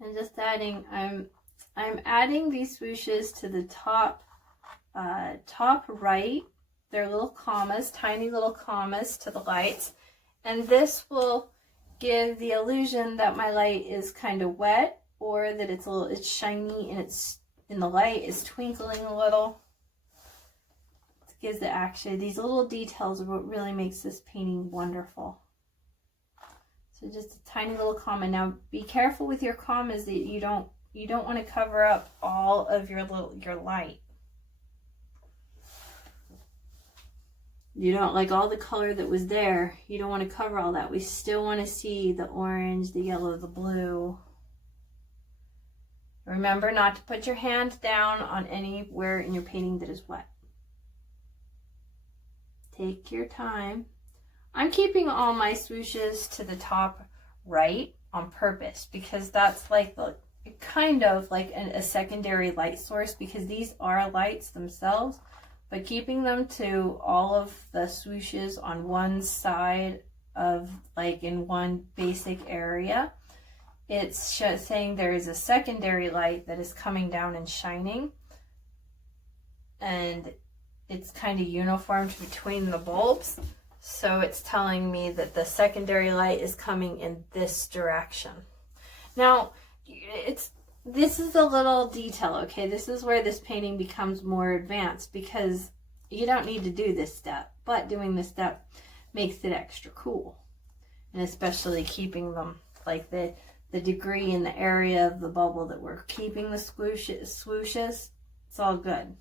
And just adding, I'm adding these swooshes to the top right. They're little commas, tiny little commas to the lights. And this will give the illusion that my light is kind of wet or that it's shiny and it's in the light is twinkling a little. It gives the action. These little details are what really makes this painting wonderful. So just a tiny little comma. Now be careful with your commas that you don't want to cover up all of your light. You don't like all the color that was there. You don't want to cover all that. We still want to see the orange, the yellow, the blue. Remember not to put your hand down on anywhere in your painting that is wet. Take your time. I'm keeping all my swooshes to the top right on purpose because that's like the kind of like a secondary light source because these are lights themselves, but keeping them to all of the swooshes on one side of like in one basic area, it's saying there is a secondary light that is coming down and shining, and it's kind of uniformed between the bulbs. So it's telling me that the secondary light is coming in this direction. Now, this is a little detail, okay? This is where this painting becomes more advanced because you don't need to do this step, but doing this step makes it extra cool. And especially keeping them like the degree and the area of the bubble that we're keeping the swooshes, it's all good.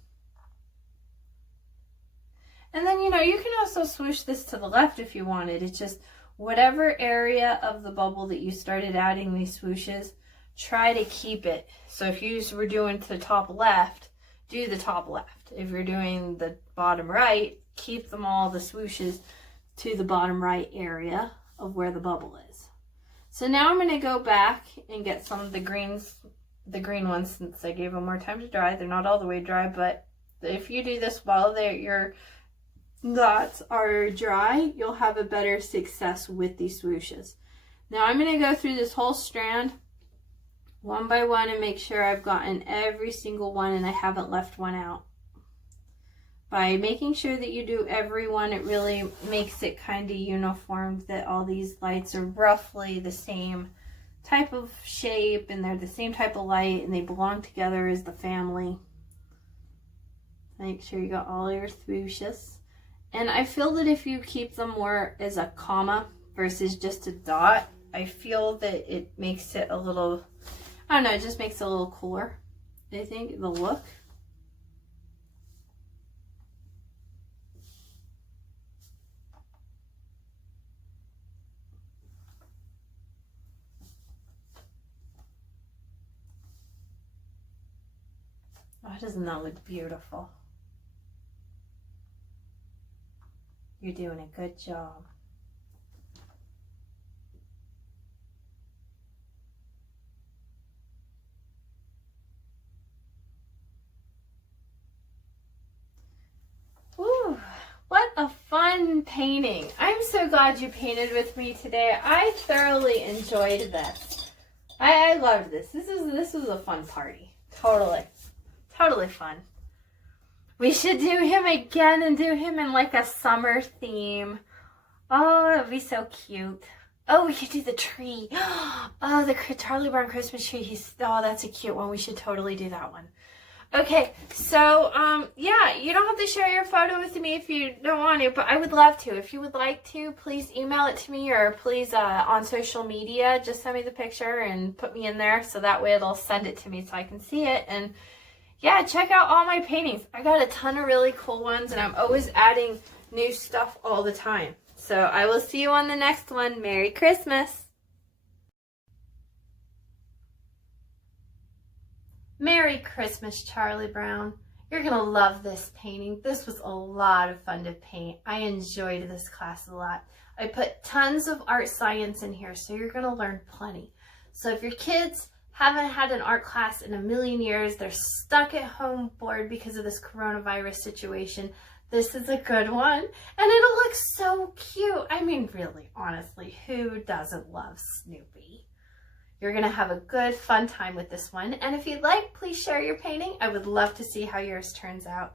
And then, you can also swoosh this to the left if you wanted. It's just whatever area of the bubble that you started adding these swooshes, try to keep it. So if you were doing to the top left, do the top left. If you're doing the bottom right, keep them all, the swooshes, to the bottom right area of where the bubble is. So now I'm going to go back and get some of the green ones since I gave them more time to dry. They're not all the way dry, but if you do this while your dots are dry, you'll have a better success with these swooshes. Now I'm going to go through this whole strand one by one and make sure I've gotten every single one and I haven't left one out. By making sure that you do every one, it really makes it kind of uniform that all these lights are roughly the same type of shape and they're the same type of light and they belong together as the family. Make sure you got all your swooshes. And I feel that if you keep them more as a comma versus just a dot, I feel that it makes it a little, I don't know, it just makes it a little cooler, I think, the look. Oh, doesn't that look beautiful? You're doing a good job. Woo, what a fun painting. I'm so glad you painted with me today. I thoroughly enjoyed this. I loved this. This was a fun party. Totally fun. We should do him again and do him in like a summer theme. Oh, it would be so cute. Oh, we could do the tree. Oh, the Charlie Brown Christmas tree. Oh, that's a cute one. We should totally do that one. Okay, so, yeah, you don't have to share your photo with me if you don't want to, but I would love to. If you would like to, please email it to me, or please, on social media, just send me the picture and put me in there, so that way it'll send it to me so I can see it. And yeah, check out all my paintings. I got a ton of really cool ones, and I'm always adding new stuff all the time. So I will see you on the next one. Merry Christmas! Merry Christmas, Charlie Brown. You're going to love this painting. This was a lot of fun to paint. I enjoyed this class a lot. I put tons of art science in here, so you're going to learn plenty. So if your kids haven't had an art class in a million years, they're stuck at home bored because of this coronavirus situation, this is a good one. And it'll look so cute. I mean, really, honestly, who doesn't love Snoopy? You're going to have a good, fun time with this one. And if you'd like, please share your painting. I would love to see how yours turns out.